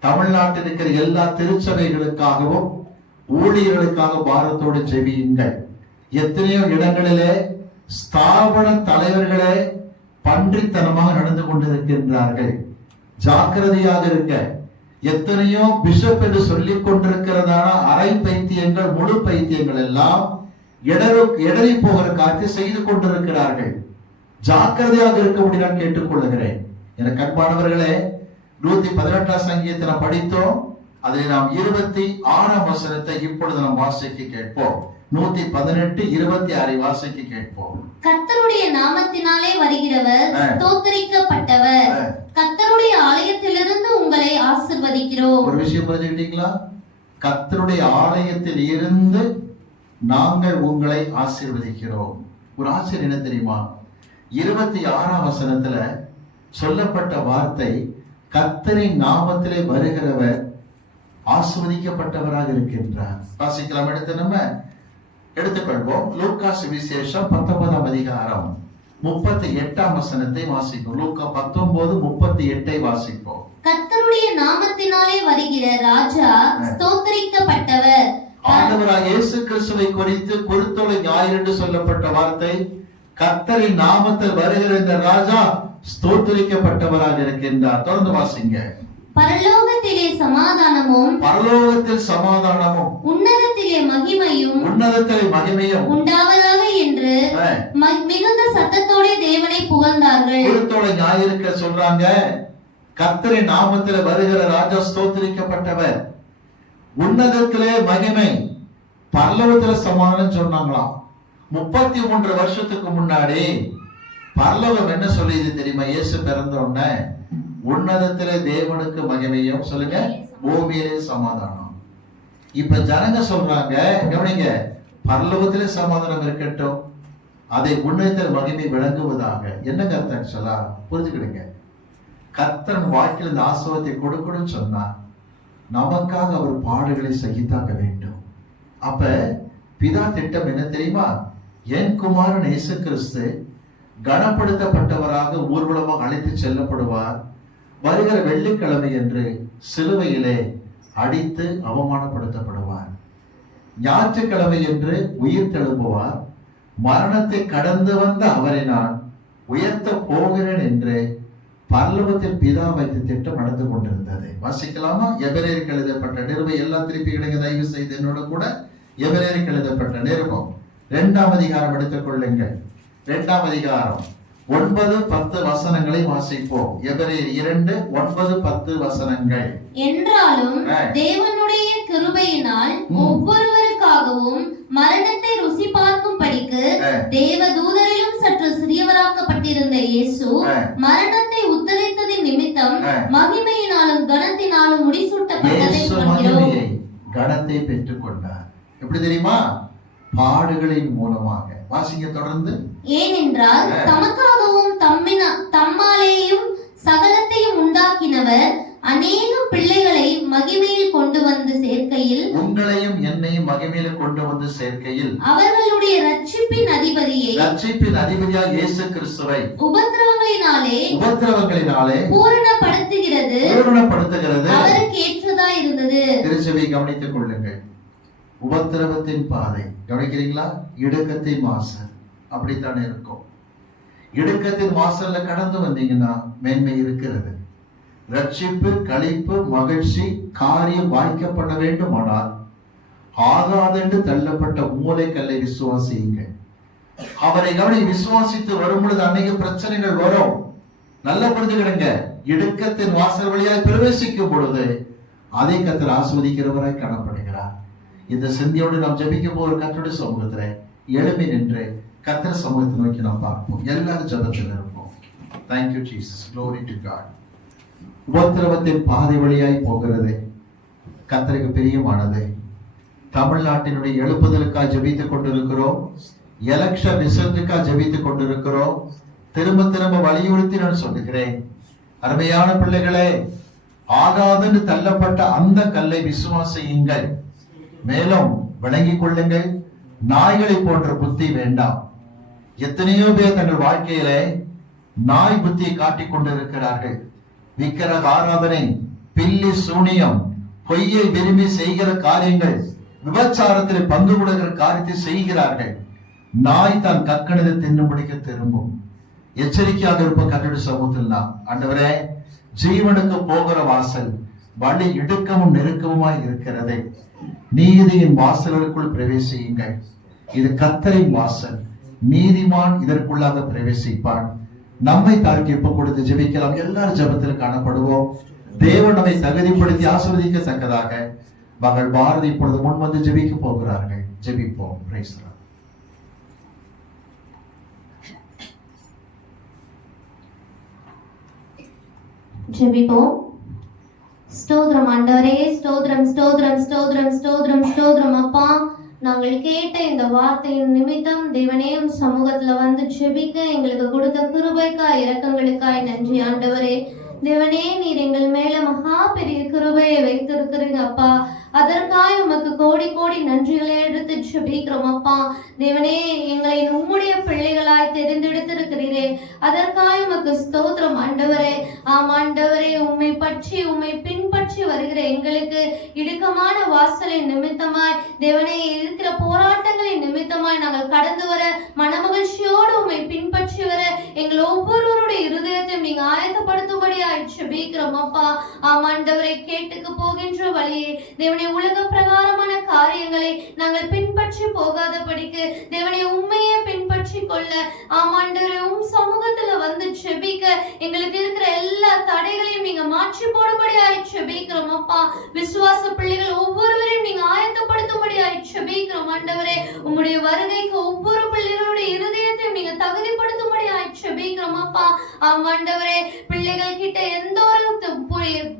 தமிழ்நாட்டில் இருக்கிற எல்லா திருச்சபைகளுக்காகவும் ஊழியர்களுக்காக பாரத்தோடு ஜெபியுங்கள். எத்தனையோ இடங்களிலே ஸ்தாபன தலைவர்களே பன்றித்தனமாக நடந்து கொண்டிருக்கின்றார்கள். ஜாக்கிரதையாக இருக்க. எத்தனையோ பிஷப் என்று சொல்லிக் கொண்டிருக்கிறதான அரை பைத்தியங்கள், முழு பைத்தியங்கள் எல்லாம் இடறி போகிற காட்சி செய்து கொண்டிருக்கிறார்கள். ஜாக்கிரதையாக இருக்க முடியும் கேட்டுக்கொள்ளுகிறேன். எனக்கு அன்பானவர்களே, 118ஆம் சங்கீதத்தை படித்தோம். அதில் நாம் 26ஆம் வசனத்தை இப்பொழுது நாம் வாசிக்க கேட்போம். 118, 26 வாசிக்க கேட்போம். கர்த்தருடைய நாமத்தினாலே வருகிறவர் ஸ்தோத்திரிக்கப்பட்டவர். கர்த்தருடைய ஆலயத்திலிருந்து உங்களை ஆசீர்வதிக்கிறோம். ஒரு விஷயம் புரிஞ்சுக்கிட்டீங்களா? கர்த்தருடைய ஆலயத்தில் இருந்து நாங்கள் உங்களை ஆசீர்வதிக்கிறோம். ஒரு ஆச்சரியம் என்ன தெரியுமா? 26ஆம் வசனத்துல சொல்லப்பட்ட வார்த்தை, கர்த்தரின் நாமத்திலே வருகிறவர் ஆசீர்வதிக்கப்பட்டவராக இருக்கின்றார். வாசிக்கலாம். எடுத்து நம்ம எடுத்துக்கொள்வோம். லூக்கா சுவிசேஷம் 19ஆம் அதிகாரம் 38ஆம் வசனத்தை வாசிப்போம். லூக்கா 19:38 வாசிப்போம். கர்த்தருடைய நாமத்தினாலே வருகிற ராஜா ஸ்தோத்திரிக்கப்பட்டவர். ஆண்டவராகிய இயேசு கிறிஸ்துவை குறித்து குருத்தோலை ஞாயிறு என்று சொல்லப்பட்ட வார்த்தை, கர்த்தரின் நாமத்தில் வருகிற இந்த ராஜா ஸ்தோத்திரிக்கப்பட்டவராக இருக்கின்றார். தொடர்ந்து வாசிங்க. பரலோகத்திலே சமாதானமும், பரலோகத்தில் சமாதானமும், உன்னதத்திலே மகிமையும் உண்டாவதாக என்று மிகுந்த சத்தத்தோட தேவனை புகழ்ந்தார்கள். குருத்தோலை ஞாயிறுக்கு சொல்றாங்க, கர்த்தரின் நாமத்தில் வருகிற ராஜா ஸ்தோத்திரிக்கப்பட்டவர், உன்னதத்திலே மகிமை, பரலோகத்திலே சமாதானம் சொன்னாங்களாம். 33 வருஷத்துக்கு முன்னாடி பரலோகம் என்ன சொல்லியது தெரியுமா? இயேசு பிறந்த உடனே உன்னதத்திலே தேவனுக்கு மகிமையும், சொல்லுங்க, பூமியிலே சமாதானம். இப்ப ஜனங்க சொல்றாங்க, கவனிங்க, பரலோகத்திலே சமாதானம் இருக்கட்டும், அதை உன்னதத்தில் மகிமை விளங்குவதாக. என்ன கர்த்தர் சொல்லா புரிஞ்சுக்கிடுங்க. கர்த்தன் வாழ்க்கையில் இந்த ஆசீர்வாதத்தை கொடுக்கணும்னு சொன்னா நமக்காக அவர் பாடுகளை சகித்தாக வேண்டும். அப்ப பிதா திட்டம் என்ன தெரியுமா? என் குமாரன் இயேசு கிறிஸ்து கனப்படுத்தப்பட்டவராக ஊர்வலமாக அழைத்து செல்லப்படுவார். வருகிற வெள்ளிக்கிழமை என்று சிலுவையிலே அடித்து அவமானப்படுத்தப்படுவார். ஞாயிற்றுக்கிழமை என்று உயிர் தெழும்புவார். மரணத்தை கடந்து வந்த அவரை நான் உயர்த்த போகிறேன் என்று பரலோகத்தில் பிதா வைத்த திட்டம் நடந்து கொண்டிருந்தது. வாசிக்கலாமா? எபிரேயருக்கு எழுதப்பட்ட நிருபம் எல்லாம் திருப்பி கிடைக்க தயவு செய்து என்னோட கூட. எபிரேயருக்கு எழுதப்பட்ட நிருபம் 2ஆம் அதிகாரம் எடுத்துக் கொள்ளுங்கள். 2ஆம் அதிகாரம் 9-10 வசனங்களை வாசிப்போம். எபிரேயர் 2, 9-10 வசனங்கள். என்றாலும் தேவனுடைய கிருபையினால் ஒவ்வொருவருக்காகவும் மரணத்தை ருசி பார்க்கும்படிக்கு தேவதூதரிலும் சற்று சிறியவராக்கப்பட்டிருந்த இயேசு மரணத்தை உத்தரித்ததின் நிமித்தம் மகிமையினாலும் கனத்தினாலும் முடிசூட்டப்பட்டதை பார்க்கிறோம். கனத்தை பெற்றுக் கொண்டார். எப்படி தெரியுமா? பாடுகளின் மூலமாக. வாசிங்க தொடர்ந்து. ஏனென்றால் தமக்காகவும் தம்மாலேயும் சகலத்தையும் உண்டாக்கினவர் அநேக பிள்ளைகளை மகிமையில் கொண்டு வந்து சேர்க்கையில், உங்களையும் என்னையும் மகிமையில் கொண்டு வந்து சேர்க்கையில், அவர்களுடைய ரட்சிப்பின் அதிபதியாய் இயேசு கிறிஸ்துவை உபத்திரவங்களினாலே பூரணப்படுத்துகிறது அவருக்கு ஏற்றதா இருந்தது. திருச்சபை கவனித்துக் கொள்ளுங்கள். உபத்திரவத்தின் பாதை கவனிக்கிறீங்களா? இடுக்கத்தின் வாசல் அப்படித்தானே இருக்கும். இடுக்கத்தின் வாசல்ல கடந்து வந்தீங்கன்னா மேன்மை இருக்கிறது. ரட்சிப்பு, களிப்பு, மகிழ்ச்சி காரியம் வாய்க்கப்பட வேண்டுமானால் ஆகாதென்று தள்ளப்பட்ட மூலைக்கல்லை விசுவாசியுங்கள். அவரை கவனி விசுவாசித்து வரும் பொழுது அநேக பிரச்சனைகள் வரும். நல்ல புரிஞ்சுக்கிடுங்க. இடுக்கத்தின் வாசல் வழியாய் பிரவேசிக்கும் பொழுது அதை கர்த்தர் ஆஸ்வதிக்கிறவராய் காணப்படுகிறார். இந்த சிந்தியோடு நாம் ஜெபிக்க போகிற கர்த்தருடைய சமூகத்துல எழுப்பி நின்று கர்த்தர் சமூகத்தை நோக்கி நாம் பார்ப்போம். எல்லாரும் ஜெபத்தில் இருப்போம். Thank you Jesus, glory to God. உபத்திரவத்தின் பாதை வழியாய் போகிறது கர்த்தருக்கு பிரியமானது. தமிழ்நாட்டினுடைய எழுப்புதலுக்காக ஜெபித்துக் கொண்டிருக்கிறோம். எலெக்ஷன் ரிசல்ட்டுக்காக ஜெபித்துக் கொண்டிருக்கிறோம். திரும்ப திரும்ப வலியுறுத்தி நான் சொல்லுகிறேன், அருமையான பிள்ளைகளே, ஆகாதென்று தள்ளப்பட்ட அந்த கல்லை விசுவாசியுங்கள். மேலும் விளங்கிக் கொள்ளுங்கள், நாய்களை போன்ற புத்தி வேண்டாம். எத்தனையோ பேர் தங்கள் வாழ்க்கையிலே நாய் புத்தியை காட்டிக் கொண்டிருக்கிறார்கள். விக்கிரக ஆராதனை, பில்லி சூனியம், பொய்யை விரும்பி செய்கிற காரியங்கள், விபச்சாரத்தில் பங்கு கொள்கிற காரியத்தை செய்கிறார்கள். நாய் தான் கக்கணத்தை தின்னும்படிக்க திரும்பும். எச்சரிக்கையாக இருப்ப கர்த்தருடைய சமூகத்தில் நாம், ஆண்டவரே, ஜீவனுக்கு போகிற வாசல் வழி இடுக்கமும் நெருக்கமுமாய் இருக்கிறது. நீதியின் வாசலுக்குள் பிரவேசியுங்கள். இது கர்த்தரின் வாசல். நீதிமான் இதற்குள்ளாக பிரவேசிப்பான். நம்மை தாழ்த்தி எப்ப கொடுத்து ஜெபிக்கலாம். எல்லாரும் ஜெபத்தில் காணப்படுவோம். தேவன் நம்மை தகுதிப்படுத்தி ஆசீர்வதிக்கத்தக்கதாக மகள் பாரதி இப்பொழுது முன் வந்து ஜெபிக்க போகிறார்கள். ஜெபிப்போம். Praise the Lord. ஜெபிப்போம். ஸ்தோத்திரம் ஆண்டவரே, ஸ்தோத்திரம் ஸ்தோத்திரம் ஸ்தோத்திரம் ஸ்தோத்திரம் ஸ்தோத்திரம் அப்பா. நாங்கள் கேட்ட இந்த வார்த்தையின் நிமித்தம் தேவனே சமூகத்துல வந்து ஜெபிக்க எங்களுக்கு கொடுத்த கிருபைக்காய் இரக்கங்களுக்காய் நன்றி ஆண்டவரே. தேவனே, நீர் எங்கள் மேல மகா பெரிய கிருபையை வைத்திருக்கிறீங்க அப்பா. அதற்காக உமக்கு கோடி கோடி நன்றிகளை எடுத்து ஜெபிக்கிறோம் அப்பா. தேவனே, எங்களை உம்முடைய பிள்ளைகளாய் தெரிந்தெடுத்திருக்கிறீரே, அதற்காக உமக்கு ஸ்தோத்திரம் ஆண்டவரே. ஆண்டவரே, உம்மை பின்பற்றி வருகிற எங்களுக்கு இடுக்கமான வாசலின் நிமித்தமாய் தேவனே இருக்கிற போராட்டங்களின் நிமித்தமாய் நாங்கள் கடந்து வர மனமகிழ்ச்சியோடு உம்மை பின்பற்றி வர எங்கள் ஒவ்வொருவருடைய இருதயத்தையும் நீங்க ஆயத்தப்படுத்தும்படியாய் ஜெபிக்கிறோம் அப்பா. ஆண்டவரை, கேட்டுக்கு போகின்ற வழியை தேவனே, உலக பிரகாரமான காரியங்களை நாங்கள் பின்பற்றி போகாதபடிக்கு தேவனே உண்மையை பின்பற்றி கொள்ள ஆண்டவரே உம் சமூகத்துல வந்து ஜெபிக்க எங்களுக்கு இருக்கிற எல்லா தடைகளையும் நீங்க மாற்றி போடும்படியாய் ஜெபிக்கிறோம் அப்பா. விசுவாச பிள்ளைகள் ஒவ்வொருவரையும் நீங்க ஆயத்தப்படுத்தும்படியாய் ஜெபிக்கிறோம் ஆண்டவரே. உம்முடைய வருகைக்கு ஒவ்வொரு பிள்ளைகளுடைய இருதயத்தையும் நீங்க தகுதிப்படுத்தும்படியாய் ஜெபிக்கிறோம் அப்பா. ஆண்டவரே, பிள்ளைகள் கிட்ட எந்த ஒரு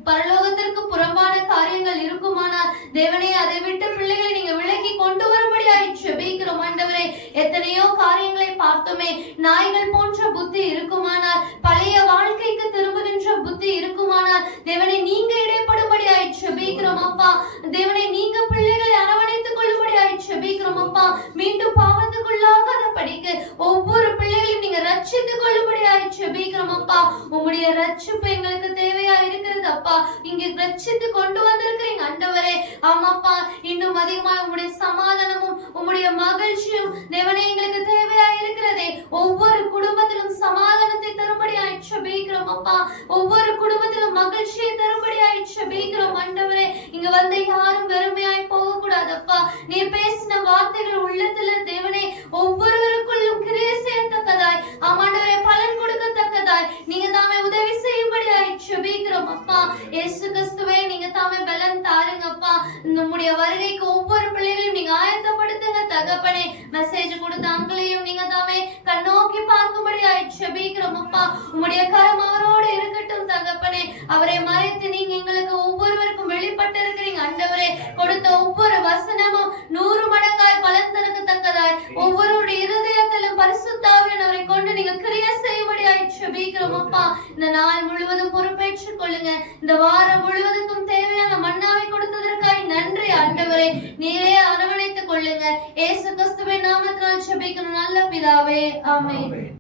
பரலோகத்திற்கு புறம்பான காரியங்கள் இருக்குமானால் தேவனே அதை விட்டு பிள்ளைகளை நீங்க விலக்கி கொண்டு வரும்படியாய் ஜெபிக்கிறோம் ஆண்டவரே. எத்தனையோ காரியங்களை பார்த்தோமே, நாய்கள் போன்ற புத்தி இருக்குமானால், பழைய வாழ்க்கைக்கு திரும்புகின்ற புத்தி இருக்குமானால் தேவனே நீங்க இடைப்படும்படியாய் ஜெபிக்கிறோம் அப்பா. தேவனே, நீங்க பிள்ளைகளை அரவணைத்துக் கொள்ளும்படியாய் ஜெபிக்கிறோம் அப்பா. மீண்டும் பாவத்துக்குள்ளாகாத படிக்க ஒவ்வொரு பிள்ளைகளையும் நீங்க ரட்சித்துக் கொள்ளும்படியாய் ஜெபிக்கிறோம் அப்பா. உம்முடைய ரட்சிப்பு எங்களுக்கு தேவையா இருக்கிறது அப்பா. இங்க ரட்சித்து கொண்டு வந்திருக்கிறீங்க ஆண்டவரே. ஆமாப்பா, இன்னும் அதிகமா உம்முடைய சமாதானமும் உம்முடைய மகிழ்ச்சியும் தேவனே எங்களுக்கு தேவையா இருக்கிறதே. ஒவ்வொரு குடும்பத்திலும் சமாதானத்தை தரும்படியாய் ஜெபிக்கிறோம் அப்பா. ஒவ்வொரு குடும்பத்திலும் மகிழ்ச்சியை தரும்படியாய் ஜெபிக்கிறோம் ஆண்டவரே. இங்க வந்து யாரும் வெறுமையாய் போக கூடாதப்பா. நீர் பேசின வார்த்தைகள் உள்ளத்துல தேவனே ஒவ்வொருவருக்குள்ளும் கிரியை செய்யத்தக்கதாய் ஆண்டவரே பலன் கொடுக்கத்தக்கதாய் நீங்க தாமே உதவி செய்யும்படியாய் ஜெபிக்கிறோம் அப்பா. இயேசு கிறிஸ்துவே, நீங்க தாமே பலன் தாருங்கப்பா. நம்முடைய வருகைக்கு ஒவ்வொரு பிள்ளைகளையும் நீங்க ஆயத்தப்படுத்துங்க தகப்பனே. மெசேஜ் கொடுத்த அங்களையும் நீங்க தாமே கண்ணோக்கி பார்க்கும்படியாய் ஜெபிக்கிறோம் அப்பா. உம்முடைய கரம் அவரோடு இருக்கட்டும் தகப்பனே. அவரை மறைத்து நீங்க எங்களுக்கு ஒவ்வொருவருக்கும் வெளிப்பட்டு இருக்கிறீங்க ஆண்டவரே. கொடுத்த ஒவ்வொரு வசனமும் 100 மடங்காய் பலன் தரத்தக்கதாய் ஒவ்வொருடைய இருதயத்திலும் பரிசுத்த ஆவியானவரை கொண்டு நீங்க கிரியை செய்யும்படியாய் ஜெபிக்கிறோம் அப்பா. இந்த நாள் முழுவதும் பொறுப்பேற்றுக் கொள்ளுங்க. இந்த வாரம் முழுவதுக்கும் தேவையான மன்னாவை கொடுத்ததற்காய் நன்றி ஆண்டவரே. நீரே அரவணைத்துக் கொள்ளுங்க. இயேசு கிறிஸ்துவின் நாமத்தினால் ஜெபிக்கிறோம் நல்ல பிதாவே, ஆமென்.